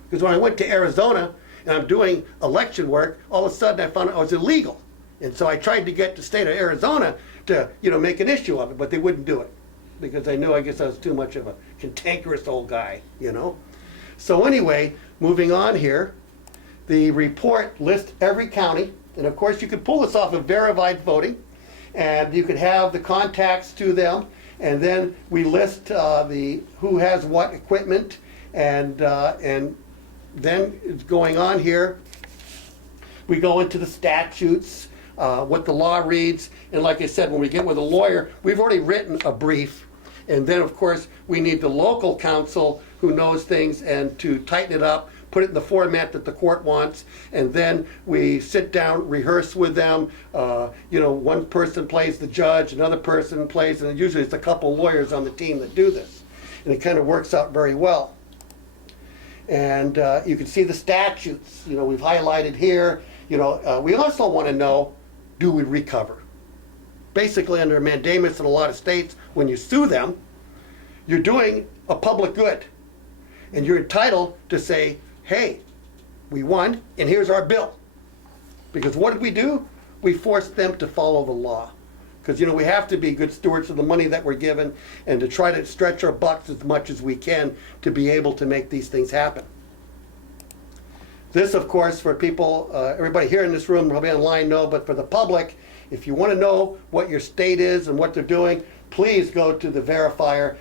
Because when I went to Arizona and I'm doing election work, all of a sudden I found out I was illegal. And so I tried to get the state of Arizona to, make an issue of it, but they wouldn't do it. Because I knew, I guess I was too much of a cantankerous old guy, So anyway, moving on here, the report lists every county. And of course, you could pull this off of verified voting, and you could have the contacts to them, and then we list the who has what equipment, and then it's going on here. We go into the statutes, what the law reads, and like I said, when we get with a lawyer, we've already written a brief, and then of course we need the local counsel who knows things and to tighten it up, put it in the format that the court wants, and then we sit down, rehearse with them. One person plays the judge, another person plays, and usually it's a couple lawyers on the team that do this. And it kind of works out very well. And you can see the statutes, we've highlighted here. We also want to know, do we recover? Basically, under mandamus in a lot of states, when you sue them, you're doing a public good. And you're entitled to say, hey, we won, and here's our bill. Because what did we do? We forced them to follow the law. Because, we have to be good stewards of the money that we're given and to try to stretch our bucks as much as we can to be able to make these things happen. This, of course, for people, everybody here in this room, probably online know, but for the public, if you want to know what your state is and what they're doing, please go to the verifier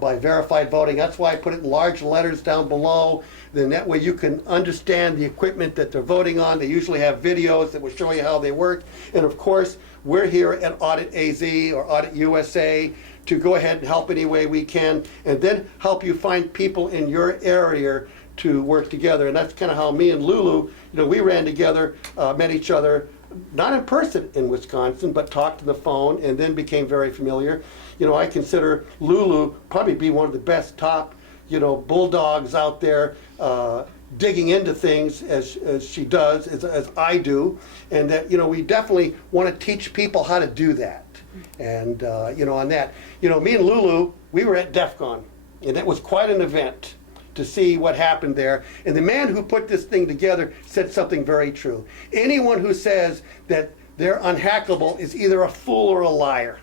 by verified voting. That's why I put it in large letters down below. Then that way you can understand the equipment that they're voting on. They usually have videos that will show you how they work. And of course, we're here at Audit AZ or Audit USA to go ahead and help any way we can, and then help you find people in your area to work together. And that's kind of how me and Lulu, we ran together, met each other, not in person in Wisconsin, but talked to the phone and then became very familiar. I consider Lulu probably be one of the best top, bulldogs out there, digging into things as she does, as I do, and that, we definitely want to teach people how to do that. And, on that, me and Lulu, we were at DEF CON, and it was quite an event to see what happened there. And the man who put this thing together said something very true. Anyone who says that they're unhackable is either a fool or a liar.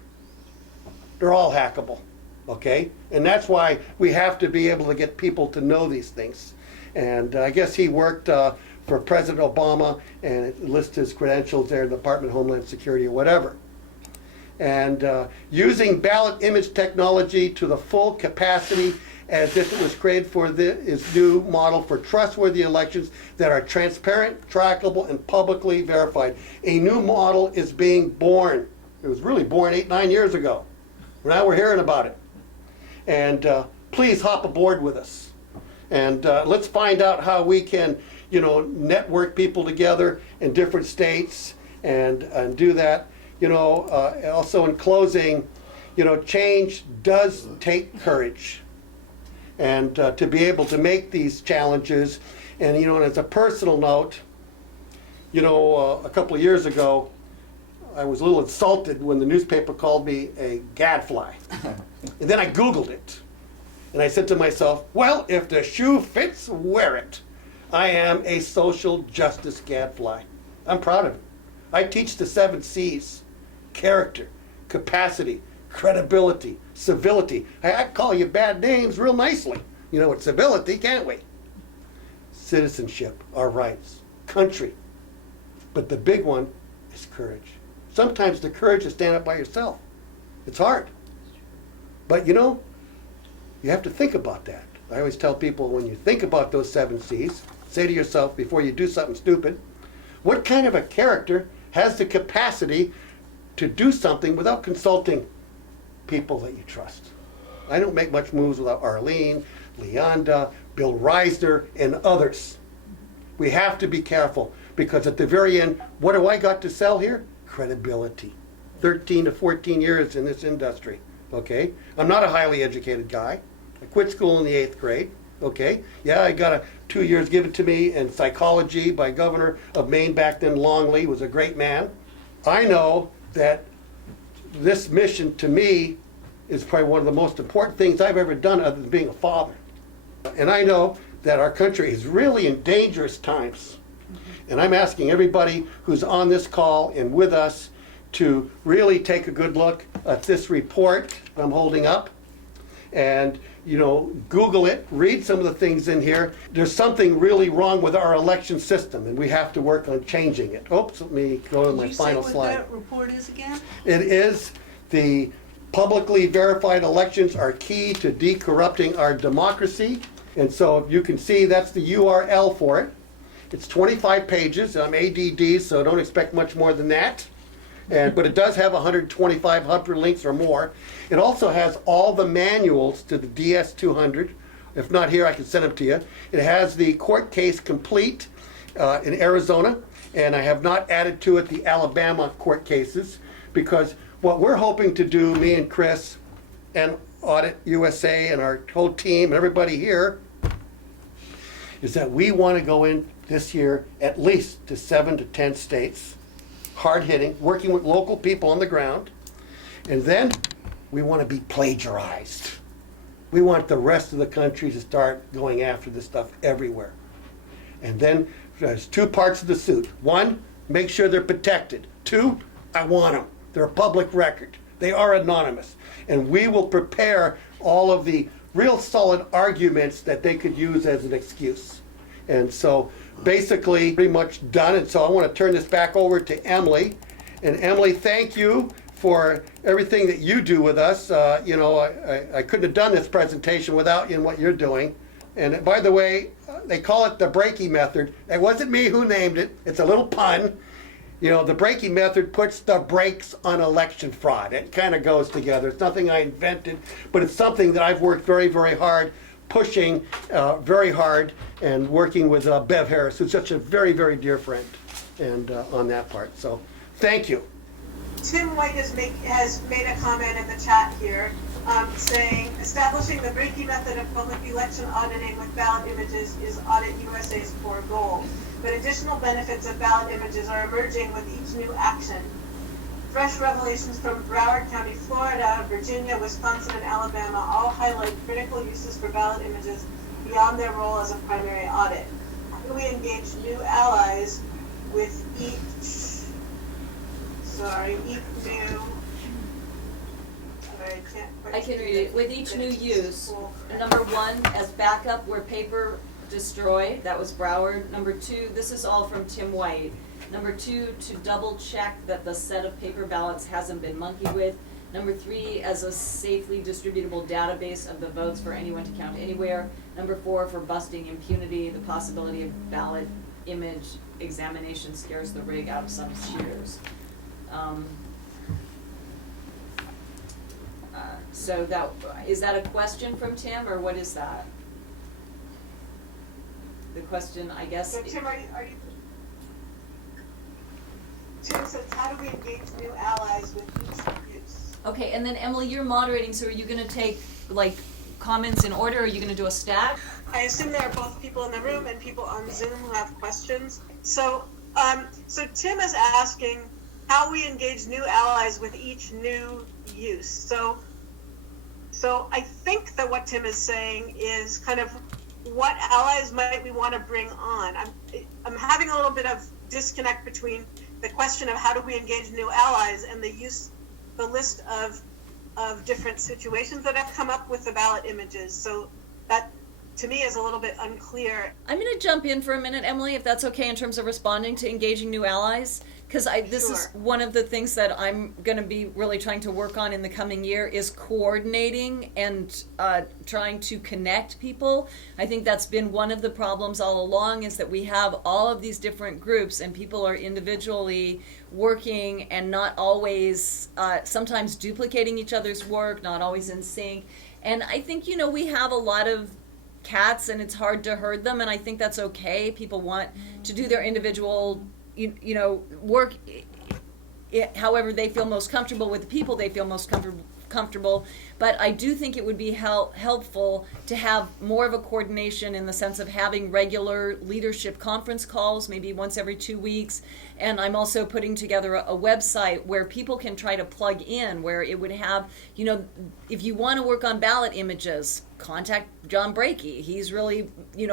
They're all hackable, okay? And that's why we have to be able to get people to know these things. And I guess he worked for President Obama, and it lists his credentials there in the Department of Homeland Security or whatever. and using ballot image technology to the full capacity as if it was created for this new model for trustworthy elections that are transparent, trackable, and publicly verified. A new model is being born. It was really born 8-9 years ago. Now we're hearing about it. And please hop aboard with us. And let's find out how we can, network people together in different states and do that. Also in closing, change does take courage. And to be able to make these challenges, and as a personal note, a couple of years ago, I was a little insulted when the newspaper called me a gadfly. And then I Googled it. And I said to myself, well, if the shoe fits, wear it. I am a social justice gadfly. I'm proud of it. I teach the 7 C's: character, capacity, credibility, civility. I call you bad names real nicely. With civility, can't we? Citizenship, our rights, country. But the big one is courage. Sometimes the courage to stand up by yourself. It's hard. But you have to think about that. I always tell people, when you think about those 7 C's, say to yourself before you do something stupid, what kind of a character has the capacity to do something without consulting people that you trust? I don't make much moves without Arlene, Leonda, Bill Reisner, and others. We have to be careful, because at the very end, what do I got to sell here? Credibility. 13 to 14 years in this industry, okay? I'm not a highly educated guy. I quit school in the 8th grade, okay? Yeah, I got 2 years given to me in psychology by Governor of Maine back then, Longley, was a great man. I know that this mission to me is probably one of the most important things I've ever done other than being a father. And I know that our country is really in dangerous times. And I'm asking everybody who's on this call and with us to really take a good look at this report I'm holding up. And, Google it, read some of the things in here. There's something really wrong with our election system, and we have to work on changing it. Oops, let me go to my final slide. Did you say what that report is again? It is the publicly verified elections are key to decorrupting our democracy. And so you can see that's the URL for it. It's 25 pages. I'm ADD, so don't expect much more than that. But it does have 125 hyperlinks or more. It also has all the manuals to the DS200. If not here, I can send them to you. It has the court case complete in Arizona, and I have not added to it the Alabama court cases, because what we're hoping to do, me and Chris and Audit USA and our whole team and everybody here, is that we want to go in this year at least to 7 to 10 states, hard-hitting, working with local people on the ground, and then we want to be plagiarized. We want the rest of the country to start going after this stuff everywhere. And then there's 2 parts of the suit. 1, make sure they're protected. 2, I want them. They're a public record. They are anonymous. And we will prepare all of the real solid arguments that they could use as an excuse. And so basically pretty much done. And so I want to turn this back over to Emily. And Emily, thank you for everything that you do with us. I couldn't have done this presentation without you and what you're doing. And by the way, they call it the Brakey method. It wasn't me who named it. It's a little pun. The Brakey method puts the brakes on election fraud. It kind of goes together. It's nothing I invented, but it's something that I've worked very, very hard, pushing very hard, and working with Bev Harris, who's such a very, very dear friend, and on that part. So thank you. Tim White has made a comment in the chat here, saying establishing the Brakey method of public election auditing with ballot images is Audit USA's core goal. But additional benefits of ballot images are emerging with each new action. Fresh revelations from Broward County, Florida, Virginia, Wisconsin, and Alabama all highlight critical uses for ballot images beyond their role as a primary audit. How do we engage new allies with each new... I can read it. With each new use, number 1, as backup where paper destroyed, that was Broward. Number 2, this is all from Tim White. Number 2, to double check that the set of paper ballots hasn't been monkeyed with. Number 3, as a safely distributable database of the votes for anyone to count anywhere. Number 4, for busting impunity, the possibility of ballot image examination scares the rig out of some cheaters. So is that a question from Tim, or what is that? The question, I guess. So Tim, are you? Tim says, how do we engage new allies with each use? Okay, and then Emily, you're moderating, so are you gonna take, like, comments in order, or are you gonna do a stack? I assume there are both people in the room and people on Zoom who have questions. So, so Tim is asking how we engage new allies with each new use. So I think that what Tim is saying is kind of what allies might we want to bring on. I'm having a little bit of disconnect between the question of how do we engage new allies and the list of different situations that have come up with the ballot images. So that, to me, is a little bit unclear. I'm gonna jump in for a minute, Emily, if that's okay, in terms of responding to engaging new allies. Because this is Sure. one of the things that I'm going to be really trying to work on in the coming year is coordinating and trying to connect people. I think that's been one of the problems all along, is that we have all of these different groups and people are individually working and not always, sometimes duplicating each other's work, not always in sync. And I think, we have a lot of cats and it's hard to herd them, and I think that's okay. People want to do their individual work however they feel most comfortable with the people they feel most comfortable. But I do think it would be helpful to have more of a coordination in the sense of having regular leadership conference calls, maybe once every 2 weeks. And I'm also putting together a website where people can try to plug in, where it would have, if you want to work on ballot images, contact John Brakey. He's really,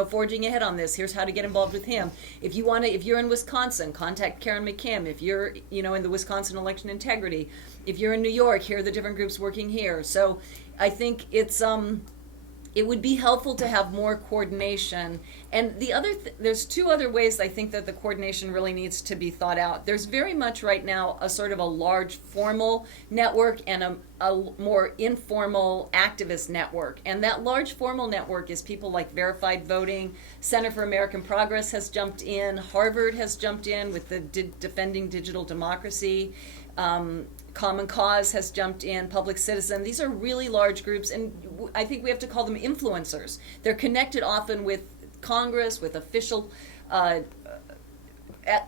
forging ahead on this. Here's how to get involved with him. If you're in Wisconsin, contact Karen McKim. If you're, in the Wisconsin election integrity. If you're in New York, here are the different groups working here. So I think it would be helpful to have more coordination. And the there's 2 other ways I think that the coordination really needs to be thought out. There's very much right now a sort of a large formal network and a more informal activist network. And that large formal network is people like Verified Voting, Center for American Progress has jumped in, Harvard has jumped in with the Defending Digital Democracy, Common Cause has jumped in, Public Citizen. These are really large groups, and I think we have to call them influencers. They're connected often with Congress, with official,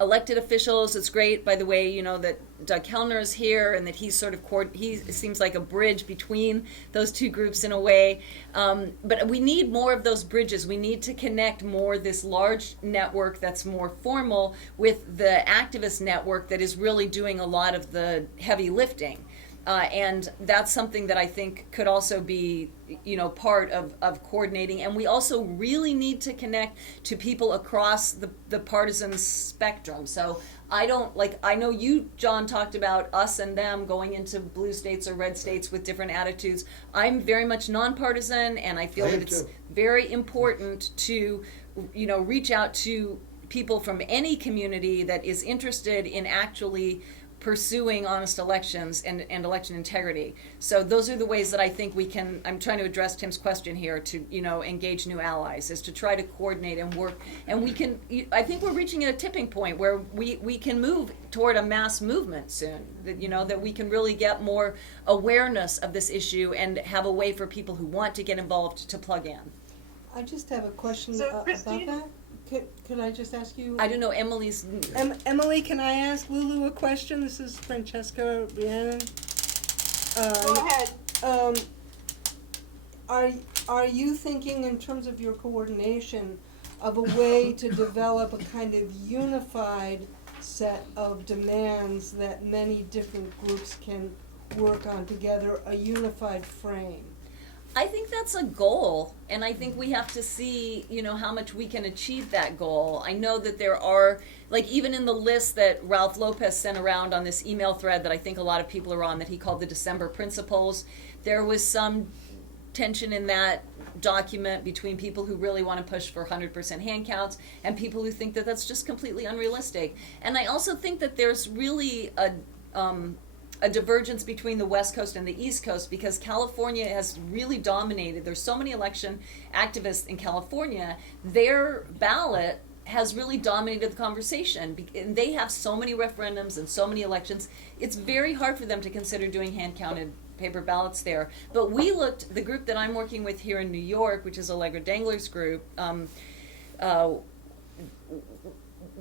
elected officials. It's great, by the way, that Doug Kellner is here and that he's sort of, he seems like a bridge between those 2 groups in a way. But we need more of those bridges. We need to connect more this large network that's more formal with the activist network that is really doing a lot of the heavy lifting. And that's something that I think could also be, part of coordinating. And we also really need to connect to people across the partisan spectrum. So I know you, John, talked about us and them going into blue states or red states with different attitudes. I'm very much nonpartisan, and I feel that it's very important to, reach out to people from any community that is interested in actually pursuing honest elections and election integrity. So those are the ways that I think I'm trying to address Tim's question here, to, engage new allies, is to try to coordinate and work. And I think we're reaching a tipping point where we can move toward a mass movement soon, that we can really get more awareness of this issue and have a way for people who want to get involved to plug in. I just have a question So, about Christine- that. Could I just ask you? I don't know, Emily's. Emily, can I ask Lulu a question? This is Francesca Rhiannon. Go ahead. Are you thinking, in terms of your coordination, of a way to develop a kind of unified set of demands that many different groups can work on together, a unified frame? I think that's a goal, and I think we have to see, how much we can achieve that goal. I know that there are, even in the list that Ralph Lopez sent around on this email thread that I think a lot of people are on, that he called the December Principles, there was some tension in that document between people who really want to push for 100% hand counts and people who think that that's just completely unrealistic. And I also think that there's really a divergence between the West Coast and the East Coast, because California has really dominated. There's so many election activists in California. Their ballot has really dominated the conversation, and they have so many referendums and so many elections. It's very hard for them to consider doing hand-counted paper ballots there. But we looked, the group that I'm working with here in New York, which is Allegra Dangler's group,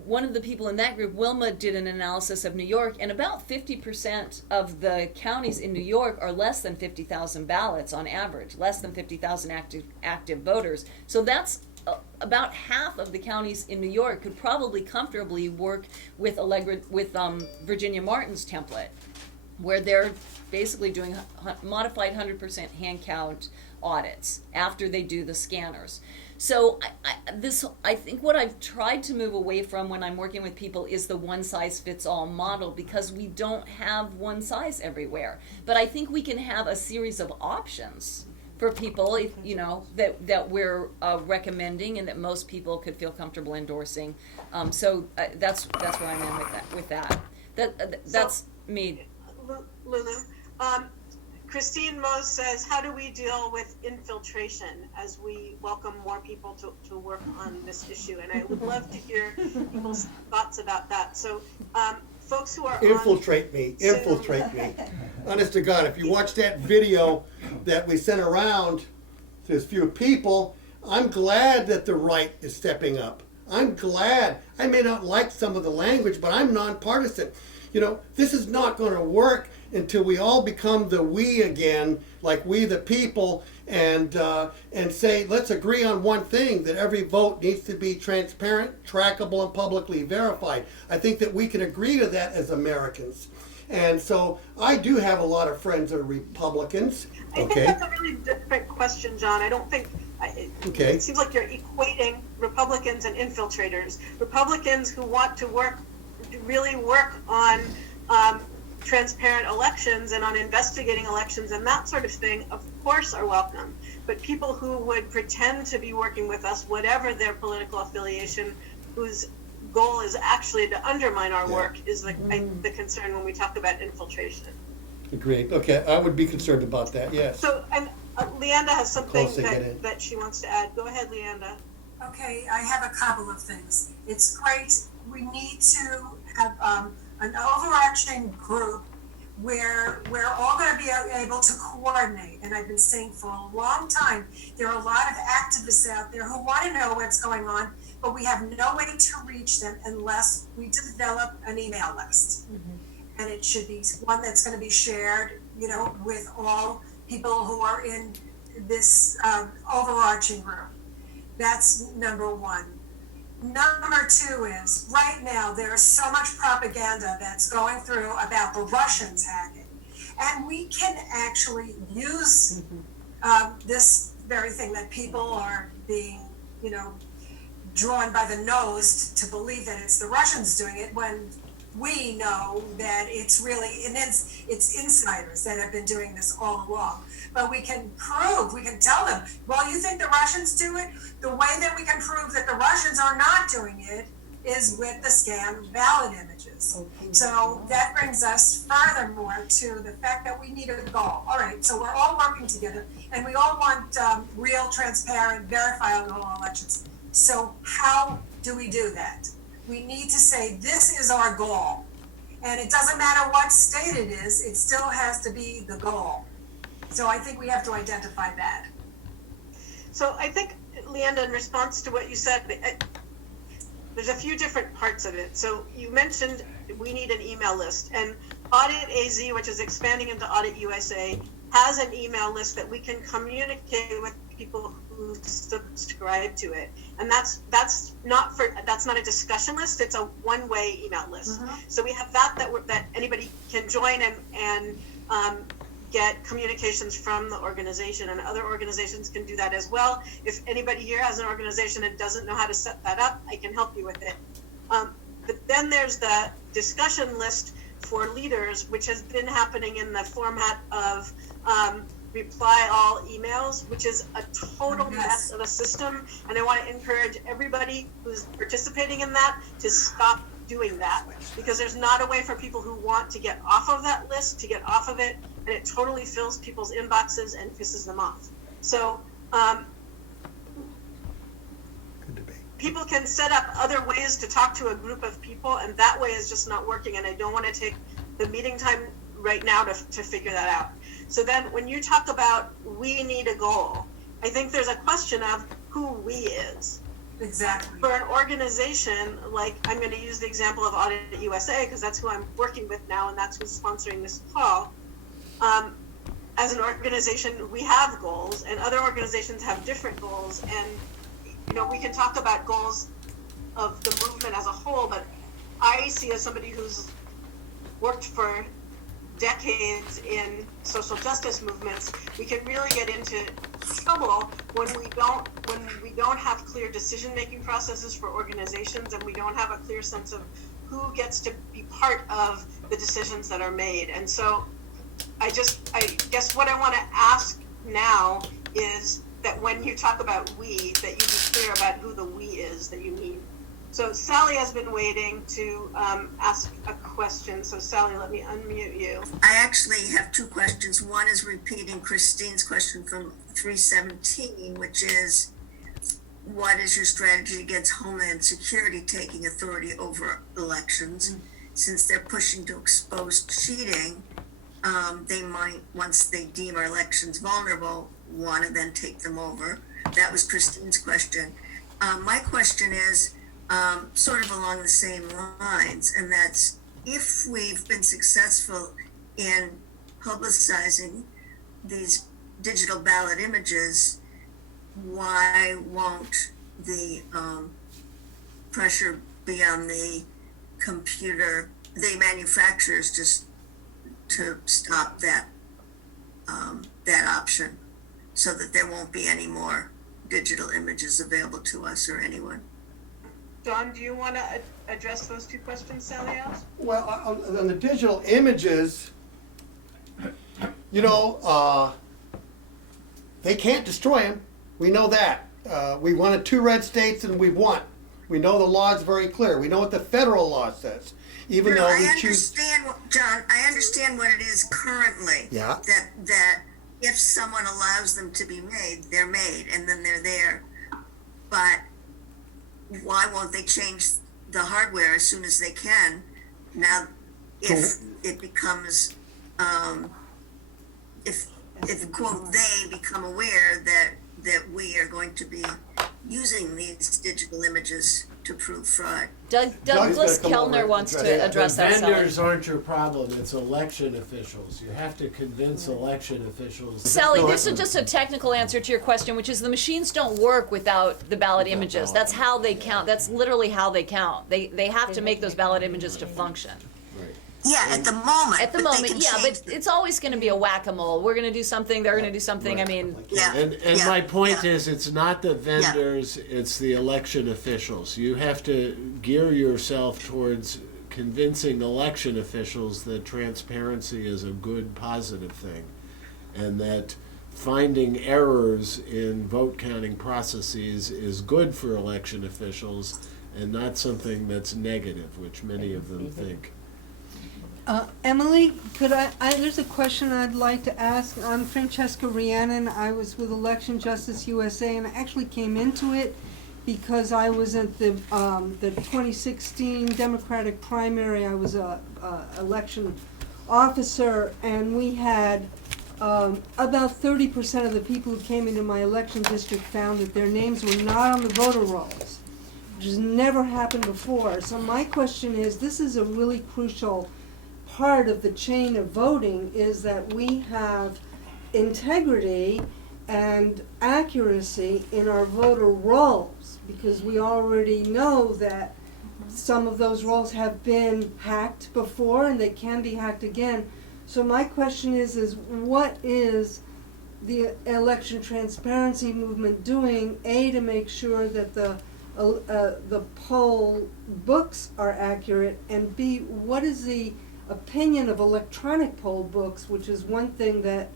one of the people in that group, Wilma, did an analysis of New York, and about 50% of the counties in New York are less than 50,000 ballots on average, less than 50,000 active voters. So that's about half of the counties in New York could probably comfortably work with Virginia Martin's template, where they're basically doing modified 100% hand count audits after they do the scanners. So I think what I've tried to move away from when I'm working with people is the one size fits all model, because we don't have one size everywhere. But I think we can have a series of options for people, if, you know, that we're recommending and that most people could feel comfortable endorsing. So that's where I'm in with that. That's me. Lulu, Christine Mose says, how do we deal with infiltration as we welcome more people to work on this issue? And I would love to hear people's thoughts about that. So folks who are Infiltrate me. Honest to God, if you watch that video that we sent around to as few people, I'm glad that the right is stepping up. I'm glad. I may not like some of the language, but I'm nonpartisan. You know, this is not going to work until we all become the we again, like we the people, and say, let's agree on one thing, that every vote needs to be transparent, trackable, and publicly verified. I think that we can agree to that as Americans. And so I do have a lot of friends that are Republicans. I think that's a really different question, John. I don't think, it seems like you're equating Republicans and infiltrators. Republicans who want to really work on transparent elections and on investigating elections and that sort of thing, of course, are welcome. But people who would pretend to be working with us, whatever their political affiliation, whose goal is actually to undermine our work, is the concern when we talk about infiltration. Agreed. Okay, I would be concerned about that, yes. So, and Leanda has something that she wants to add. Go ahead, Leanda. Okay, I have a couple of things. It's great. We need to have an overarching group where we're all going to be able to coordinate. And I've been saying for a long time, there are a lot of activists out there who want to know what's going on, but we have no way to reach them unless we develop an email list. Mm-hmm. And it should be one that's going to be shared, you know, with all people who are in this overarching group. That's number one. Number two is, right now, there is so much propaganda that's going through about the Russians hacking. And we can actually use this very thing that people are being, you know, drawn by the nose to believe that it's the Russians doing it, when we know that it's really, it's insiders that have been doing this all along. But we can tell them, well, you think the Russians do it? The way that we can prove that the Russians are not doing it is with the scanned ballot images. Okay. So that brings us furthermore to the fact that we need a goal. All right, so we're all working together, and we all want real, transparent, verifiable elections. So how do we do that? We need to say, this is our goal. And it doesn't matter what state it is, it still has to be the goal. So I think we have to identify that. So I think, Leanda, in response to what you said, there's a few different parts of it. So you mentioned we need an email list, and Audit AZ, which is expanding into Audit USA, has an email list that we can communicate with people who subscribe to it, and that's not a discussion list. It's a one-way email list. Mm-hmm. So we have that anybody can join and get communications from the organization, and other organizations can do that as well. If anybody here has an organization and doesn't know how to set that up, I can help you with it. But then there's the discussion list for leaders, which has been happening in the format of reply all emails, which is a total Yes. mess of a system. And I want to encourage everybody who's participating in that to stop doing that, because there's not a way for people who want to get off of that list to get off of it, and it totally fills people's inboxes and pisses them off. So Good debate. people can set up other ways to talk to a group of people, and that way is just not working, and I don't want to take the meeting time right now to figure that out. So then when you talk about we need a goal, I think there's a question of who we is. Exactly. For an organization, like, I'm going to use the example of Audit USA because that's who I'm working with now and that's who's sponsoring this call. As an organization, we have goals, and other organizations have different goals, and we can talk about goals of the movement as a whole, but I see, as somebody who's worked for decades in social justice movements, we can really get into trouble when we don't have clear decision-making processes for organizations, and we don't have a clear sense of who gets to be part of the decisions that are made. And so I guess what I want to ask now is that when you talk about we, that you be clear about who the we is that you mean. So Sally has been waiting to ask a question. So Sally, let me unmute you. I actually have two questions. One is repeating Christine's question from 317, which is, what is your strategy against Homeland Security taking authority over elections? Since they're pushing to expose cheating, they might, once they deem our elections vulnerable, want to then take them over. That was Christine's question. My question is sort of along the same lines, and that's, if we've been successful in publicizing these digital ballot images, why won't the pressure be on the manufacturers just to stop that option, so that there won't be any more digital images available to us or anyone? Don, do you want to address those two questions Sally asked? Well, on the digital images, they can't destroy them. We know that. We wanted 2 red states and we won. We know the law is very clear. We know what the federal law says. Even though we choose. John, I understand what it is currently. Yeah. That if someone allows them to be made, they're made, and then they're there. But why won't they change the hardware as soon as they can? Now, if it becomes, if quote, they become aware that we are going to be using these digital images to prove fraud. Douglas Kellner wants to address that. The Sally. vendors aren't your problem, it's election officials. You have to convince election officials. Sally, this is just a technical answer to your question, which is the machines don't work without the ballot images. That's how they count. That's literally how they count. They have to make those ballot images to function. Yeah, at the moment. At the but they moment, can yeah, change but it's always going to be a whack-a-mole. We're going to do something, they're going to do something. I mean, Yeah. And yeah, my point yeah. is, it's not the vendors, it's the election officials. You have to gear yourself towards convincing election officials that transparency is a good, positive thing, and that finding errors in vote counting processes is good for election officials and not something that's negative, which many of them think. Emily, there's a question I'd like to ask. I'm Francesca Rhiannon. I was with Election Justice USA, and I actually came into it because I was at the 2016 Democratic primary. I was a election officer, and we had about 30% of the people who came into my election district found that their names were not on the voter rolls, which has never happened before. So my question is, this is a really crucial part of the chain of voting, is that we have integrity and accuracy in our voter rolls, because we already know that some of those rolls have been hacked before and they can be hacked again. So my question is what is the election transparency movement doing, A, to make sure that the poll books are accurate, and B, what is the opinion of electronic poll books, which is one thing that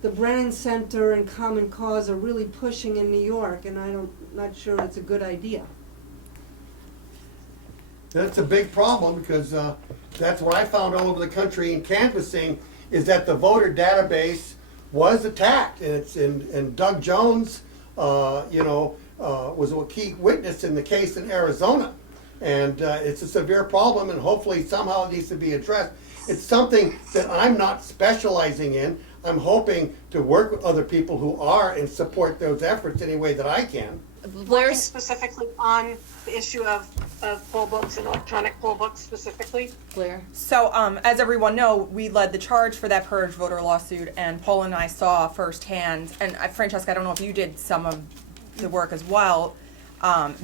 the Brennan Center and Common Cause are really pushing in New York, and not sure it's a good idea. That's a big problem because that's what I found all over the country in canvassing is that the voter database was attacked, and Doug Jones, was a key witness in the case in Arizona, and it's a severe problem, and hopefully somehow it needs to be addressed. It's something that I'm not specializing in. I'm hoping to work with other people who are and support those efforts any way that I can. Looking specifically on the issue of poll books and electronic poll books specifically. Blair? So, as everyone know, we led the charge for that purge voter lawsuit, and Paul and I saw firsthand, and Francesca, I don't know if you did some of the work as well,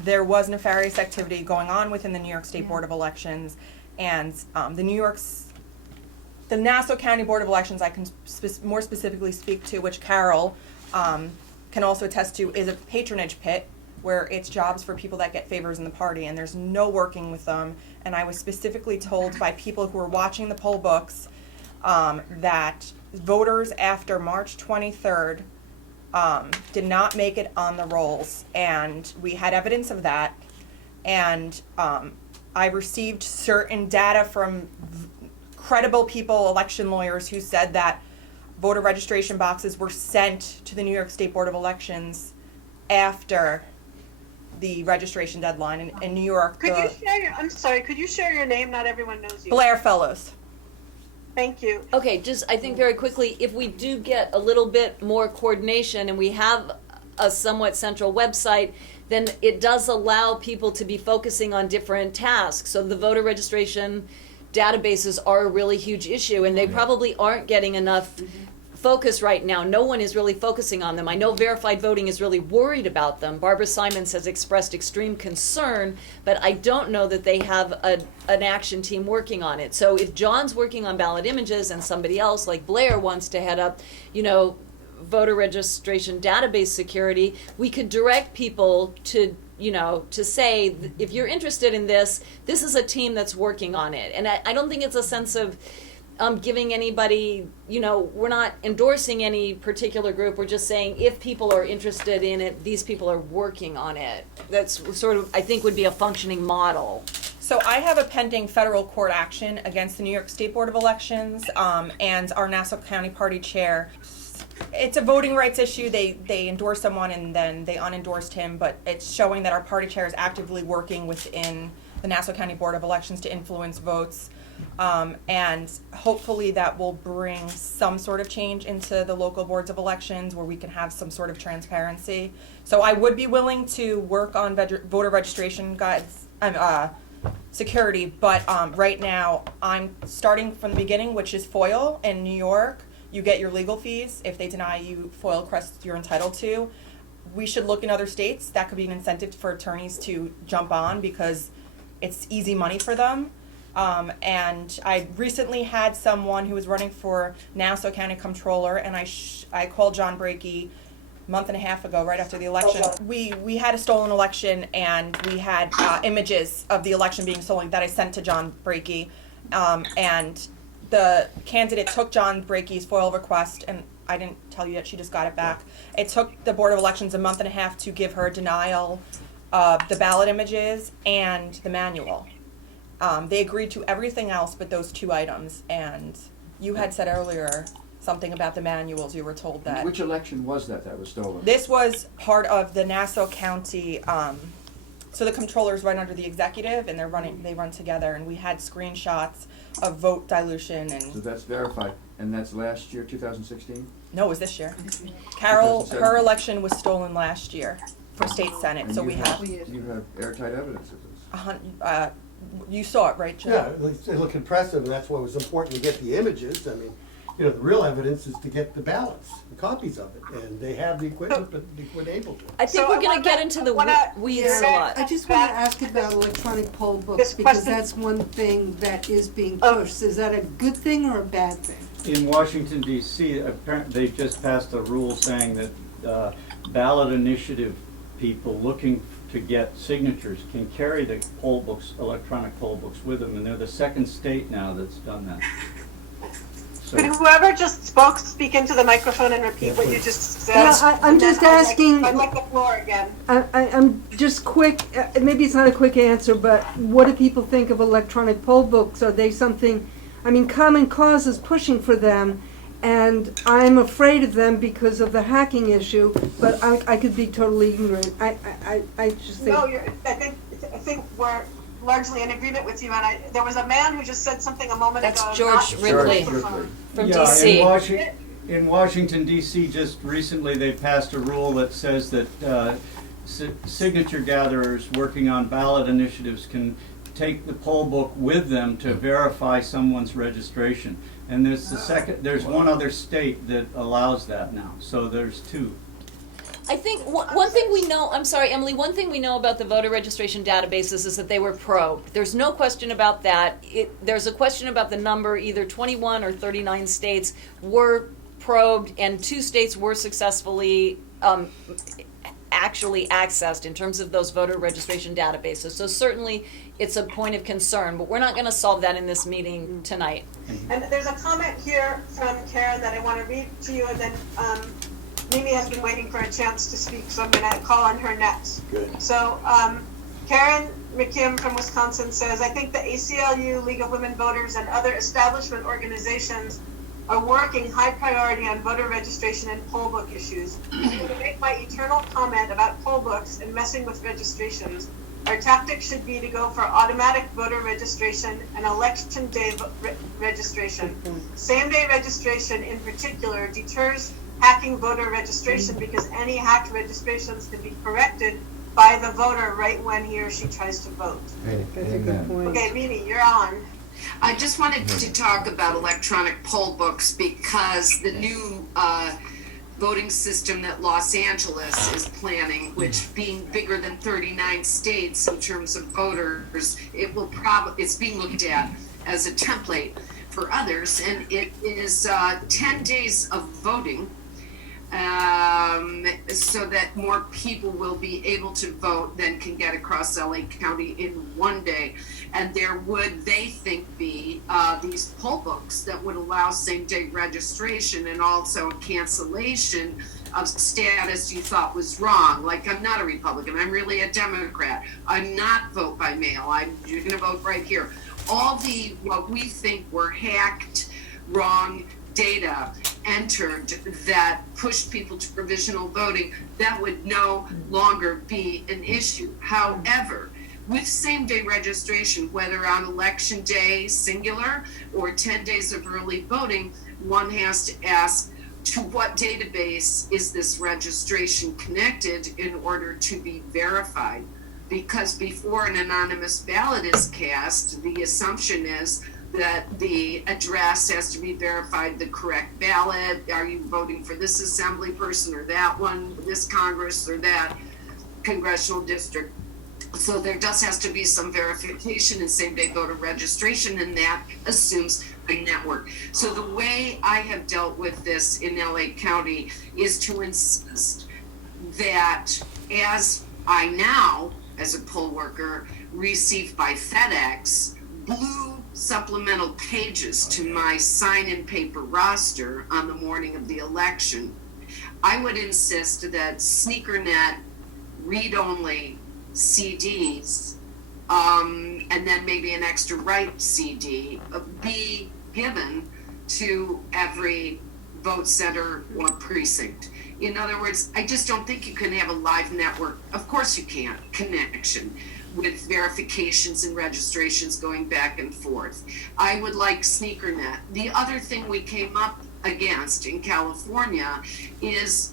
there was nefarious activity going on within the New York State Board of Elections, and the Nassau County Board of Elections, I can more specifically speak to, which Carol can also attest to, is a patronage pit where it's jobs for people that get favors in the party, and there's no working with them. And I was specifically told by people who were watching the poll books that voters after March 23rd did not make it on the rolls, and we had evidence of that. And I received certain data from credible people, election lawyers, who said that voter registration boxes were sent to the New York State Board of Elections after the registration deadline in New York. Could you share your name? Not everyone knows you. Blair Fellows. Thank you. Okay, just I think very quickly, if we do get a little bit more coordination and we have a somewhat central website, then it does allow people to be focusing on different tasks. So the voter registration databases are a really huge issue, and they probably aren't getting enough focus right now. No one is really focusing on them. I know Verified Voting is really worried about them. Barbara Simons has expressed extreme concern, but I don't know that they have an action team working on it. So if John's working on ballot images and somebody else like Blair wants to head up, voter registration database security, we could direct people to say, if you're interested in this is a team that's working on it. And I don't think it's a sense of giving anybody, we're not endorsing any particular group. We're just saying if people are interested in it, these people are working on it. That's sort of, I think, would be a functioning model. So I have a pending federal court action against the New York State Board of Elections and our Nassau County Party chair. It's a voting rights issue. They endorsed someone and then they unendorsed him, but it's showing that our party chair is actively working within the Nassau County Board of Elections to influence votes. And hopefully that will bring some sort of change into the local boards of elections where we can have some sort of transparency. So I would be willing to work on voter registration guides, security, but right now I'm starting from the beginning, which is FOIL in New York. You get your legal fees. If they deny you FOIL requests you're entitled to. We should look in other states. That could be an incentive for attorneys to jump on because it's easy money for them. And I recently had someone who was running for Nassau County Comptroller, and I called John Brakey a month and a half ago, right after the election. We had a stolen election, and we had images of the election being stolen that I sent to John Brakey, and the candidate took John Brakey's FOIL request, and I didn't tell you yet, she just got it back. It took the Board of Elections a month and a half to give her denial of the ballot images and the manual. They agreed to everything else but those two items, and you had said earlier something about the manuals. You were told that. Which election was that was stolen? This was part of the Nassau County, so the comptroller's right under the executive, and they run together, and we had screenshots of vote dilution and. So that's verified, and that's last year, 2016? No, it was this year. Carol, 2007? her election was stolen last year for state senate, And so you we have airtight evidence of this. you saw it, right, Joe? Yeah, they look impressive, and that's why it was important to get the images. I mean, the real evidence is to get the ballots, the copies of it, and they have the equipment, but they weren't able to. I think we're going to get into the weeds a lot. I just want to ask about electronic poll books, because that's one thing that is being pushed. Is that a good thing or a bad thing? In Washington, D.C., apparently they just passed a rule saying that ballot initiative people looking to get signatures can carry the poll books, electronic poll books with them, and they're the second state now that's done that. Could whoever just spoke speak into the microphone and repeat what you just said? Yeah, I'm just asking. I'd like the floor again. I'm just quick, maybe it's not a quick answer, but what do people think of electronic poll books? Are they something, I mean, Common Cause is pushing for them, and I'm afraid of them because of the hacking issue, but I could be totally ignorant. I just think. No, I think we're largely in agreement with you, and there was a man who just said something a moment That's ago. George not Ridley. microphone. From Yeah, DC. In Washington DC, just recently, they passed a rule that says that signature gatherers working on ballot initiatives can take the poll book with them to verify someone's registration. And there's one other state that allows that now, so there's two. I think one thing we know, I'm sorry, Emily, one thing we know about the voter registration databases is that they were probed. There's no question about that. There's a question about the number, either 21 or 39 states were probed, and 2 states were successfully actually accessed in terms of those voter registration databases. So certainly it's a point of concern, but we're not going to solve that in this meeting tonight. And there's a comment here from Karen that I want to read to you, and then Mimi has been waiting for a chance to speak, so I'm going to call on her next. Good. So Karen McKim from Wisconsin says, I think the ACLU, League of Women Voters, and other establishment organizations are working high priority on voter registration and poll book issues. To make my eternal comment about poll books and messing with registrations, our tactic should be to go for automatic voter registration and election day registration. Same day registration in particular deters hacking voter registration because any hacked registrations can be corrected by the voter right when he or she tries to vote. That's a good point. Okay, Mimi, you're on. I just wanted to talk about electronic poll books because the new voting system that Los Angeles is planning, which being bigger than 39 states in terms of voters, it's being looked at as a template for others, and it is 10 days of voting. So that more people will be able to vote than can get across LA County in one day. And there would, they think, be these poll books that would allow same-day registration and also a cancellation of status you thought was wrong. Like, I'm not a Republican, I'm really a Democrat. I'm not vote by mail, you're gonna vote right here. All the, what we think were hacked, wrong data entered that pushed people to provisional voting, that would no longer be an issue. However, with same-day registration, whether on election day singular or 10 days of early voting, one has to ask, to what database is this registration connected in order to be verified? Because before an anonymous ballot is cast, the assumption is that the address has to be verified, the correct ballot. Are you voting for this assembly person or that one, this Congress or that congressional district? So there has to be some verification in same-day voter registration, and that assumes a network. So the way I have dealt with this in LA County is to insist that as I now, as a poll worker, receive by FedEx blue supplemental pages to my sign-in paper roster on the morning of the election, I would insist that SneakerNet read-only CDs, and then maybe an extra write CD, be given to every vote center or precinct. In other words, I just don't think you can have a live network. Of course you can't, connection with verifications and registrations going back and forth. I would like SneakerNet. The other thing we came up against in California is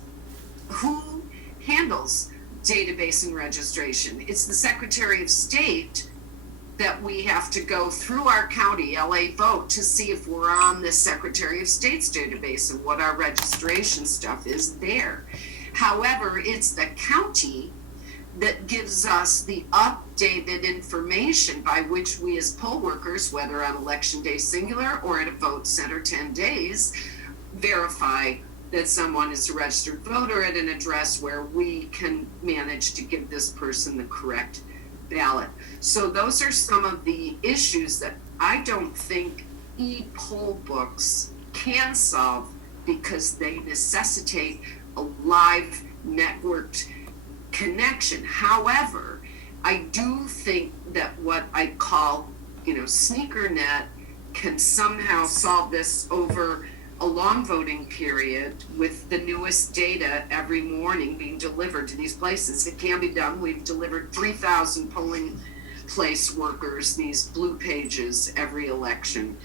who handles database and registration. It's the Secretary of State that we have to go through our county, LA Vote, to see if we're on the Secretary of State's database and what our registration stuff is there. However, it's the county that gives us the updated information by which we as poll workers, whether on election day singular or at a vote center 10 days, verify that someone is a registered voter at an address where we can manage to give this person the correct ballot. So those are some of the issues that I don't think e-poll books can solve because they necessitate a live networked connection. However, I do think that what I call, sneaker net can somehow solve this over a long voting period with the newest data every morning being delivered to these places. It can be done. We've delivered 3,000 polling place workers these blue pages every election.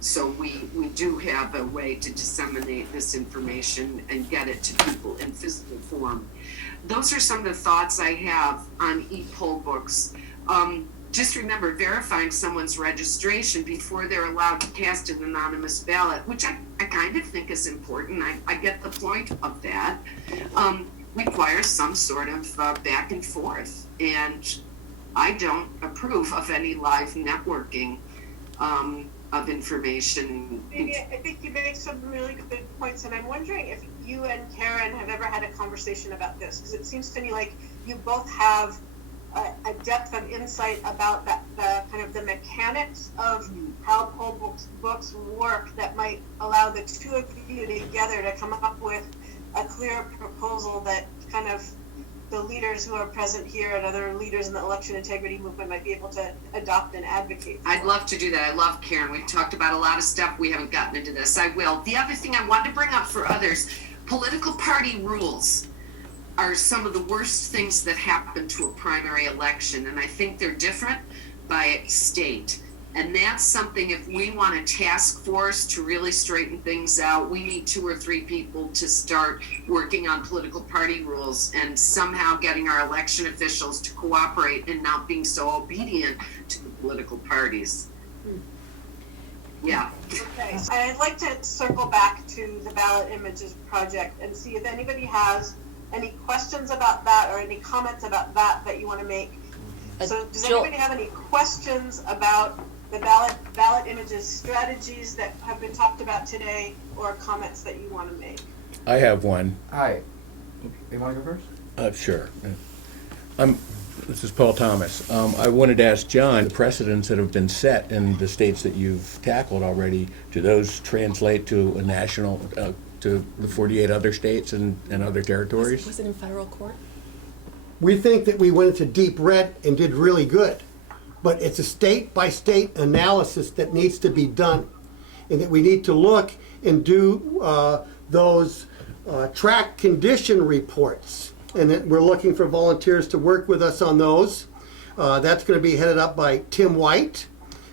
So we do have a way to disseminate this information and get it to people in physical form. Those are some of the thoughts I have on e-poll books. Just remember verifying someone's registration before they're allowed to cast an anonymous ballot, which I kind of think is important. I get the point of that. Requires some sort of back and forth. And I don't approve of any live networking of information. Maybe, I think you make some really good points, and I'm wondering if you and Karen have ever had a conversation about this, because it seems to me like you both have a depth of insight about the kind of the mechanics of how poll books work that might allow the two of you together to come up with a clear proposal that kind of the leaders who are present here and other leaders in the election integrity movement might be able to adopt and advocate for. I'd love to do that. I love Karen. We've talked about a lot of stuff. We haven't gotten into this. I will. The other thing I wanted to bring up for others, political party rules are some of the worst things that happen to a primary election, and I think they're different by state. And that's something, if we want a task force to really straighten things out, we need 2 or 3 people to start working on political party rules and somehow getting our election officials to cooperate and not being so obedient to the political parties. Yeah. Okay, and I'd like to circle back to the ballot images project and see if anybody has any questions about that or any comments about that you want to make. So does anybody have any questions about the ballot images strategies that have been talked about today, or comments that you want to make? I have one. Hi. You want to go first? Sure. This is Paul Thomas. I wanted to ask John, the precedents that have been set in the states that you've tackled already, do those translate to a national, to the 48 other states and other territories? Was it in federal court? We think that we went into deep red and did really good, but it's a state-by-state analysis that needs to be done, and that we need to look and do those track condition reports, and that we're looking for volunteers to work with us on those. That's going to be headed up by Tim White,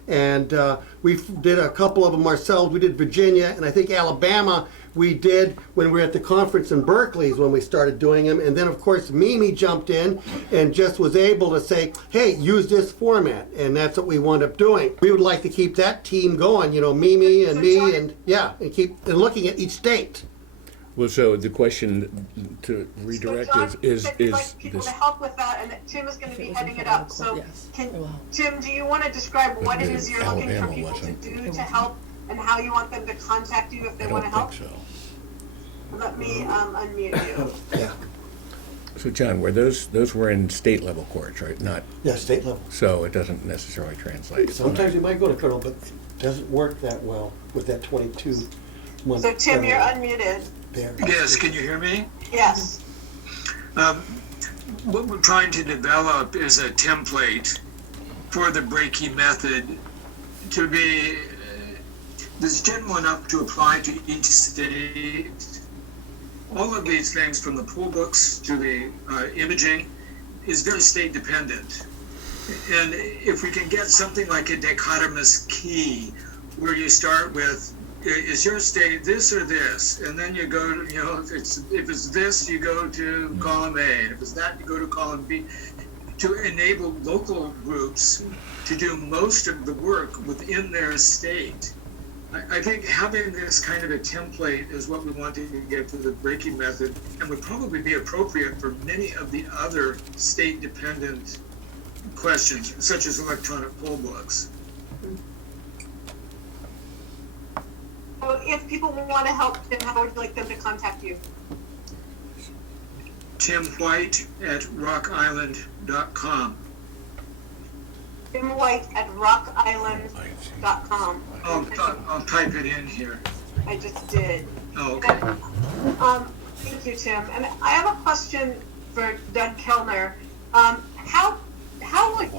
and we did a couple of them ourselves. We did Virginia, and I think Alabama we did when we were at the conference in Berkeley is when we started doing them. And then, of course, Mimi jumped in and just was able to say, hey, use this format. And that's what we wound up doing. We would like to keep that team going, Mimi and me, and keep looking at each state. Well, so the question to redirect is like people to help with that, and that Tim is going to be heading it up. So, Tim, do you want to describe what it is you're looking for people to do to help, and how you want them to contact you if they want to help? I don't think so. Let me unmute you. Yeah. So, John, those were in state level courts, right? Not. Yeah, state level. So it doesn't necessarily translate. Sometimes you might go to federal, but it doesn't work that well with that 22 month. So, Tim, you're unmuted. There. Yes, can you hear me? Yes. What we're trying to develop is a template for the Brakey method to be that's general enough to apply to each state. All of these things, from the poll books to the imaging, is very state dependent. And if we can get something like a dichotomous key, where you start with, is your state this or this? And then you go to, if it's this, you go to column A. And if it's that, you go to column B. To enable local groups to do most of the work within their state. I think having this kind of a template is what we want to get to the Brakey method, and would probably be appropriate for many of the other state-dependent questions, such as electronic poll books. So if people want to help, then how would you like them to contact you? Tim White at rockisland.com. Tim White at rockisland.com. I'll type it in here. I just did. Oh, okay. Thank you, Tim. And I have a question for Doug Kellner. How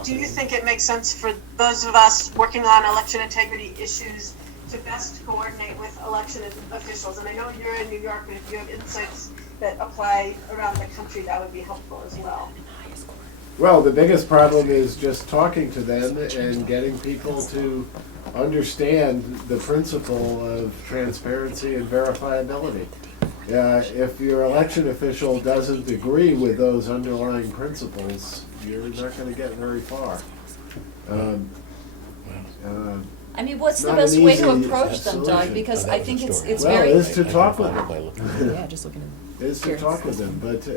do you think it makes sense for those of us working on election integrity issues to best coordinate with election officials? And I know you're in New York, but if you have insights that apply around the country, that would be helpful as well. Well, the biggest problem is just talking to them and getting people to understand the principle of transparency and verifiability. If your election official doesn't agree with those underlying principles, you're not going to get very far. I mean, what's the Not best an way to easy approach them, Doug? solution. Because I think it's Well, very. is to talk with them. Yeah, just looking at. Is to talk with them, but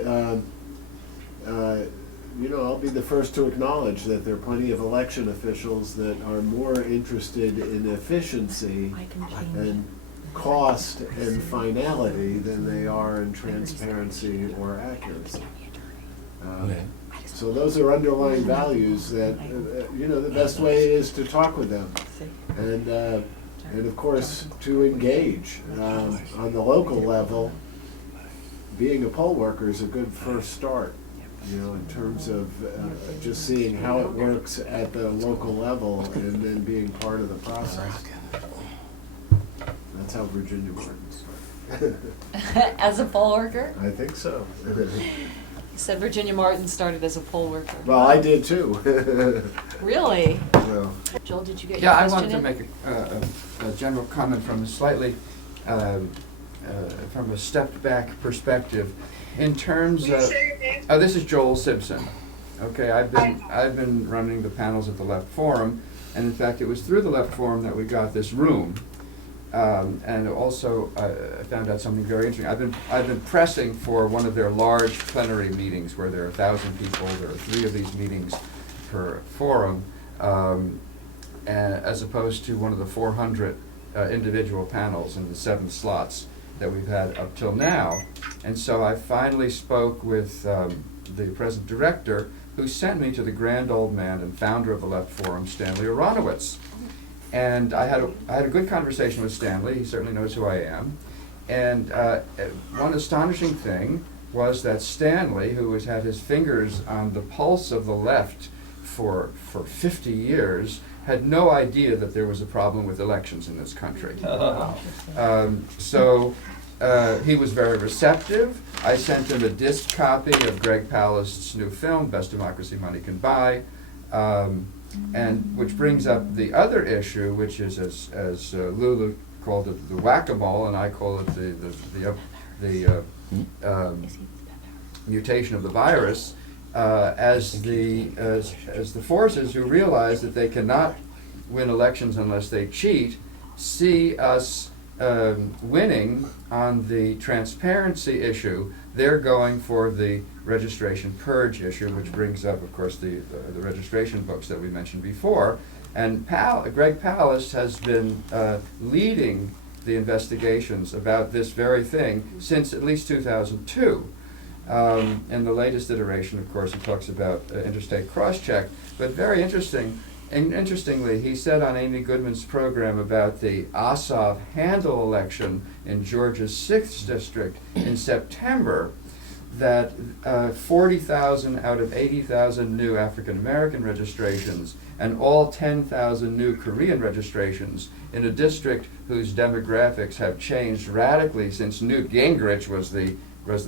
I'll be the first to acknowledge that there are plenty of election officials that are more interested in efficiency and cost and finality than they are in transparency or accuracy. So those are underlying values that, the best way is to talk with them. And of course, to engage on the local level. Being a poll worker is a good first start, in terms of just seeing how it works at the local level and then being part of the process. That's how Virginia Martin started. As a poll worker? I think so. You said Virginia Martin started as a poll worker. Well, I did too. Really? Well, Joel, did you get Yeah, your I question wanted to in? make a general comment from a slightly, from a stepped back perspective. In terms Will you of, share your name? this is Joel Simpson. Okay, I've been running the panels at the Left Forum, and in fact, it was through the Left Forum that we got this room. And also, I found out something very interesting. I've been pressing for one of their large plenary meetings where there are 1,000 people. There are 3 of these meetings per forum, and as opposed to one of the 400 individual panels in the 7 slots that we've had up till now. And so I finally spoke with the present director, who sent me to the grand old man and founder of the Left Forum, Stanley Aronowitz. And I had a good conversation with Stanley. He certainly knows who I am. And one astonishing thing was that Stanley, who has had his fingers on the pulse of the left for 50 years, had no idea that there was a problem with elections in this country. So he was very receptive. I sent him a disc copy of Greg Palast's new film, Best Democracy Money Can Buy. And which brings up the other issue, which is, as Lulu called it, the whack-a-mole, and I call it the mutation of the virus, as the forces who realize that they cannot win elections unless they cheat, see us winning on the transparency issue. They're going for the registration purge issue, which brings up, of course, the registration books that we mentioned before. And Greg Palast has been leading the investigations about this very thing since at least 2002. In the latest iteration, of course, he talks about interstate cross-check. But very interestingly, he said on Amy Goodman's program about the Ossoff Handel election in Georgia's 6th district in September that 40,000 out of 80,000 new African American registrations and all 10,000 new Korean registrations in a district whose demographics have changed radically since Newt Gingrich was the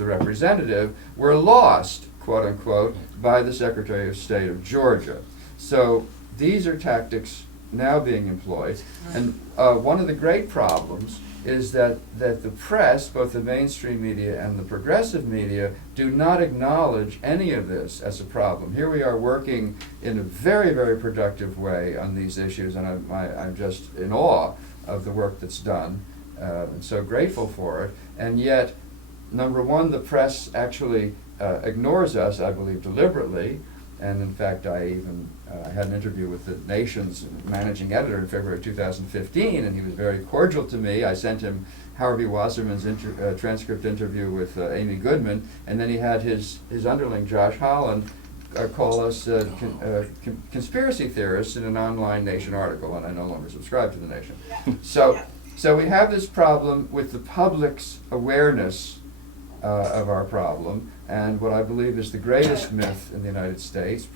representative were lost, quote unquote, by the Secretary of State of Georgia. So these are tactics now being employed, and one of the great problems is that the press, both the mainstream media and the progressive media, do not acknowledge any of this as a problem. Here we are working in a very, very productive way on these issues, and I'm just in awe of the work that's done, and so grateful for it. And yet, number one, the press actually ignores us, I believe, deliberately. And in fact, I had an interview with the Nation's managing editor in February 2015, and he was very cordial to me. I sent him Howard B. Wasserman's transcript interview with Amy Goodman, and then he had his underling, Josh Holland, call us conspiracy theorists in an online Nation article, and I no longer subscribe to the Nation. So So we have this problem with the public's awareness of our problem, and what I believe is the greatest myth in the United States,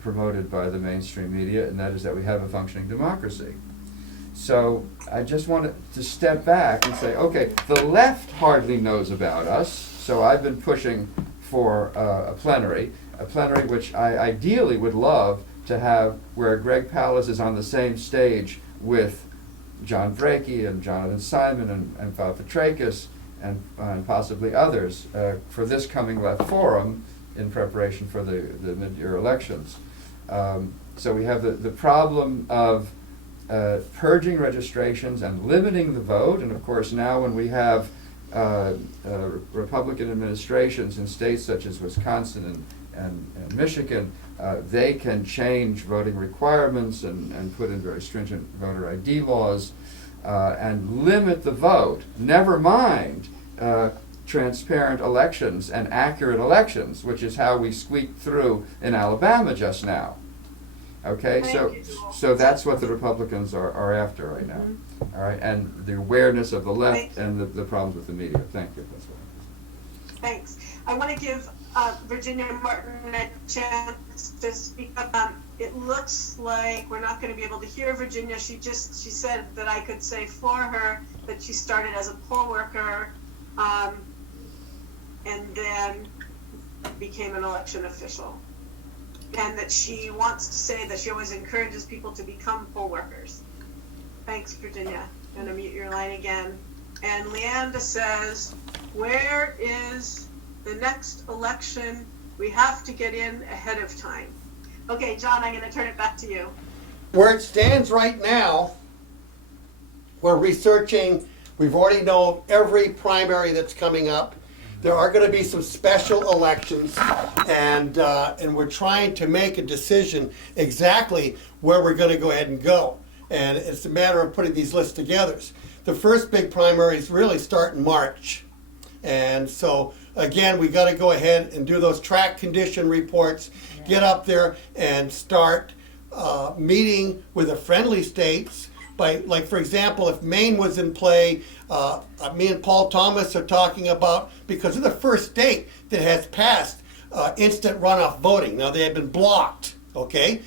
promoted by the mainstream media, and that is that we have a functioning democracy. So I just wanted to step back and say, okay, the left hardly knows about us, so I've been pushing for a plenary which I ideally would love to have, where Greg Pallas is on the same stage with John Brakey and Jonathan Simon and Val Petrakis and possibly others for this coming left forum in preparation for the mid-year elections. So we have the problem of purging registrations and limiting the vote, and of course now when we have Republican administrations in states such as Wisconsin and Michigan, they can change voting requirements and put in very stringent voter ID laws and limit the vote. Never mind transparent elections and accurate elections, which is how we squeaked through in Alabama just now. Okay, so that's what the Republicans are after right now. All right, and the awareness of the left and the problems with the media. Thank you. That's what Thanks. I want to give Virginia Martin a chance to speak up. It looks like we're not going to be able to hear Virginia. She said that I could say for her that she started as a poll worker and then became an election official. And that she wants to say that she always encourages people to become poll workers. Thanks, Virginia. I'm going to mute your line again. And Leanda says, where is the next election? We have to get in ahead of time. Okay, John, I'm going to turn it back to you. Where it stands right now, we're researching, we've already known every primary that's coming up. There are going to be some special elections, and we're trying to make a decision exactly where we're going to go ahead and go. And it's a matter of putting these lists together. The first big primaries really start in March. And so, again, we got to go ahead and do those track condition reports, get up there and start meeting with the friendly states. Like, for example, if Maine was in play, me and Paul Thomas are talking about, because they're the first state that has passed instant runoff voting. Now, they have been blocked, okay?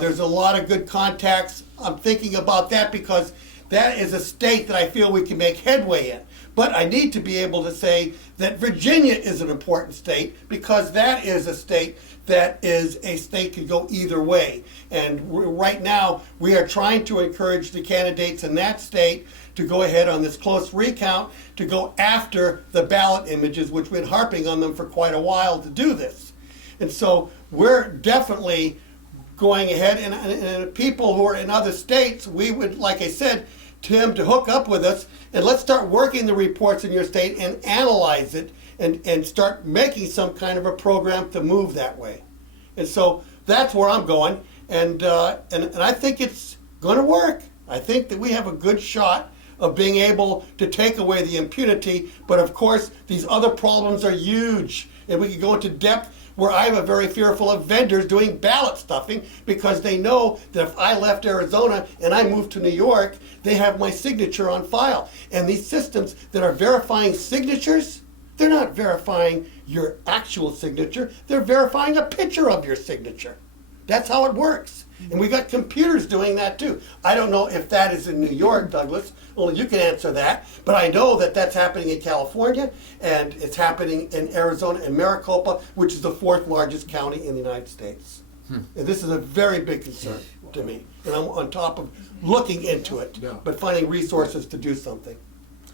There's a lot of good contacts. I'm thinking about that because that is a state that I feel we can make headway in. But I need to be able to say that Virginia is an important state because that is a state that can go either way. And right now, we are trying to encourage the candidates in that state to go ahead on this close recount, to go after the ballot images, which we've been harping on them for quite a while to do this. And so we're definitely going ahead, and people who are in other states, we would, like I said, Tim, to hook up with us, and let's start working the reports in your state and analyze it and start making some kind of a program to move that way. And so that's where I'm going, and I think it's going to work. I think that we have a good shot of being able to take away the impunity, but of course these other problems are huge, and we can go into depth where I'm very fearful of vendors doing ballot stuffing because they know that if I left Arizona and I moved to New York, they have my signature on file. And these systems that are verifying signatures, they're not verifying your actual signature, they're verifying a picture of your signature. That's how it works. And we got computers doing that too. I don't know if that is in New York, Douglas. Well, you can answer that. But I know that that's happening in California, and it's happening in Arizona and Maricopa, which is the 4th largest county in the United States. And this is a very big concern to me. And I'm on top of looking into it, but finding resources to do something.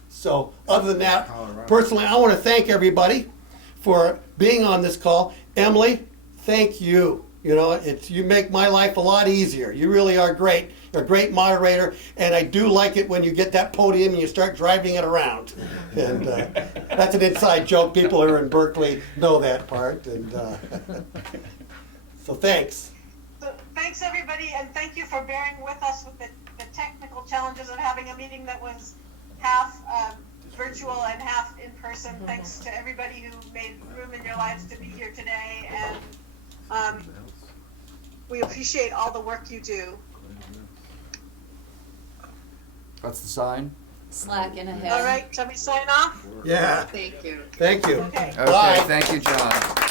So other than that, personally, I want to thank everybody for being on this call. Emily, thank you. You know, you make my life a lot easier. You really are great. You're a great moderator, and I do like it when you get that podium and you start driving it around. And that's an inside joke. People who are in Berkeley know that part. And so thanks. So thanks, everybody, and thank you for bearing with us with the technical challenges of having a meeting that was half virtual and half in person. Thanks to everybody who made room in your lives to be here today, and we appreciate all the work you do. That's the sign. Slacking ahead. All right, shall we sign off? Yeah, Thank you. thank you. Okay. Okay, Bye. thank you, John.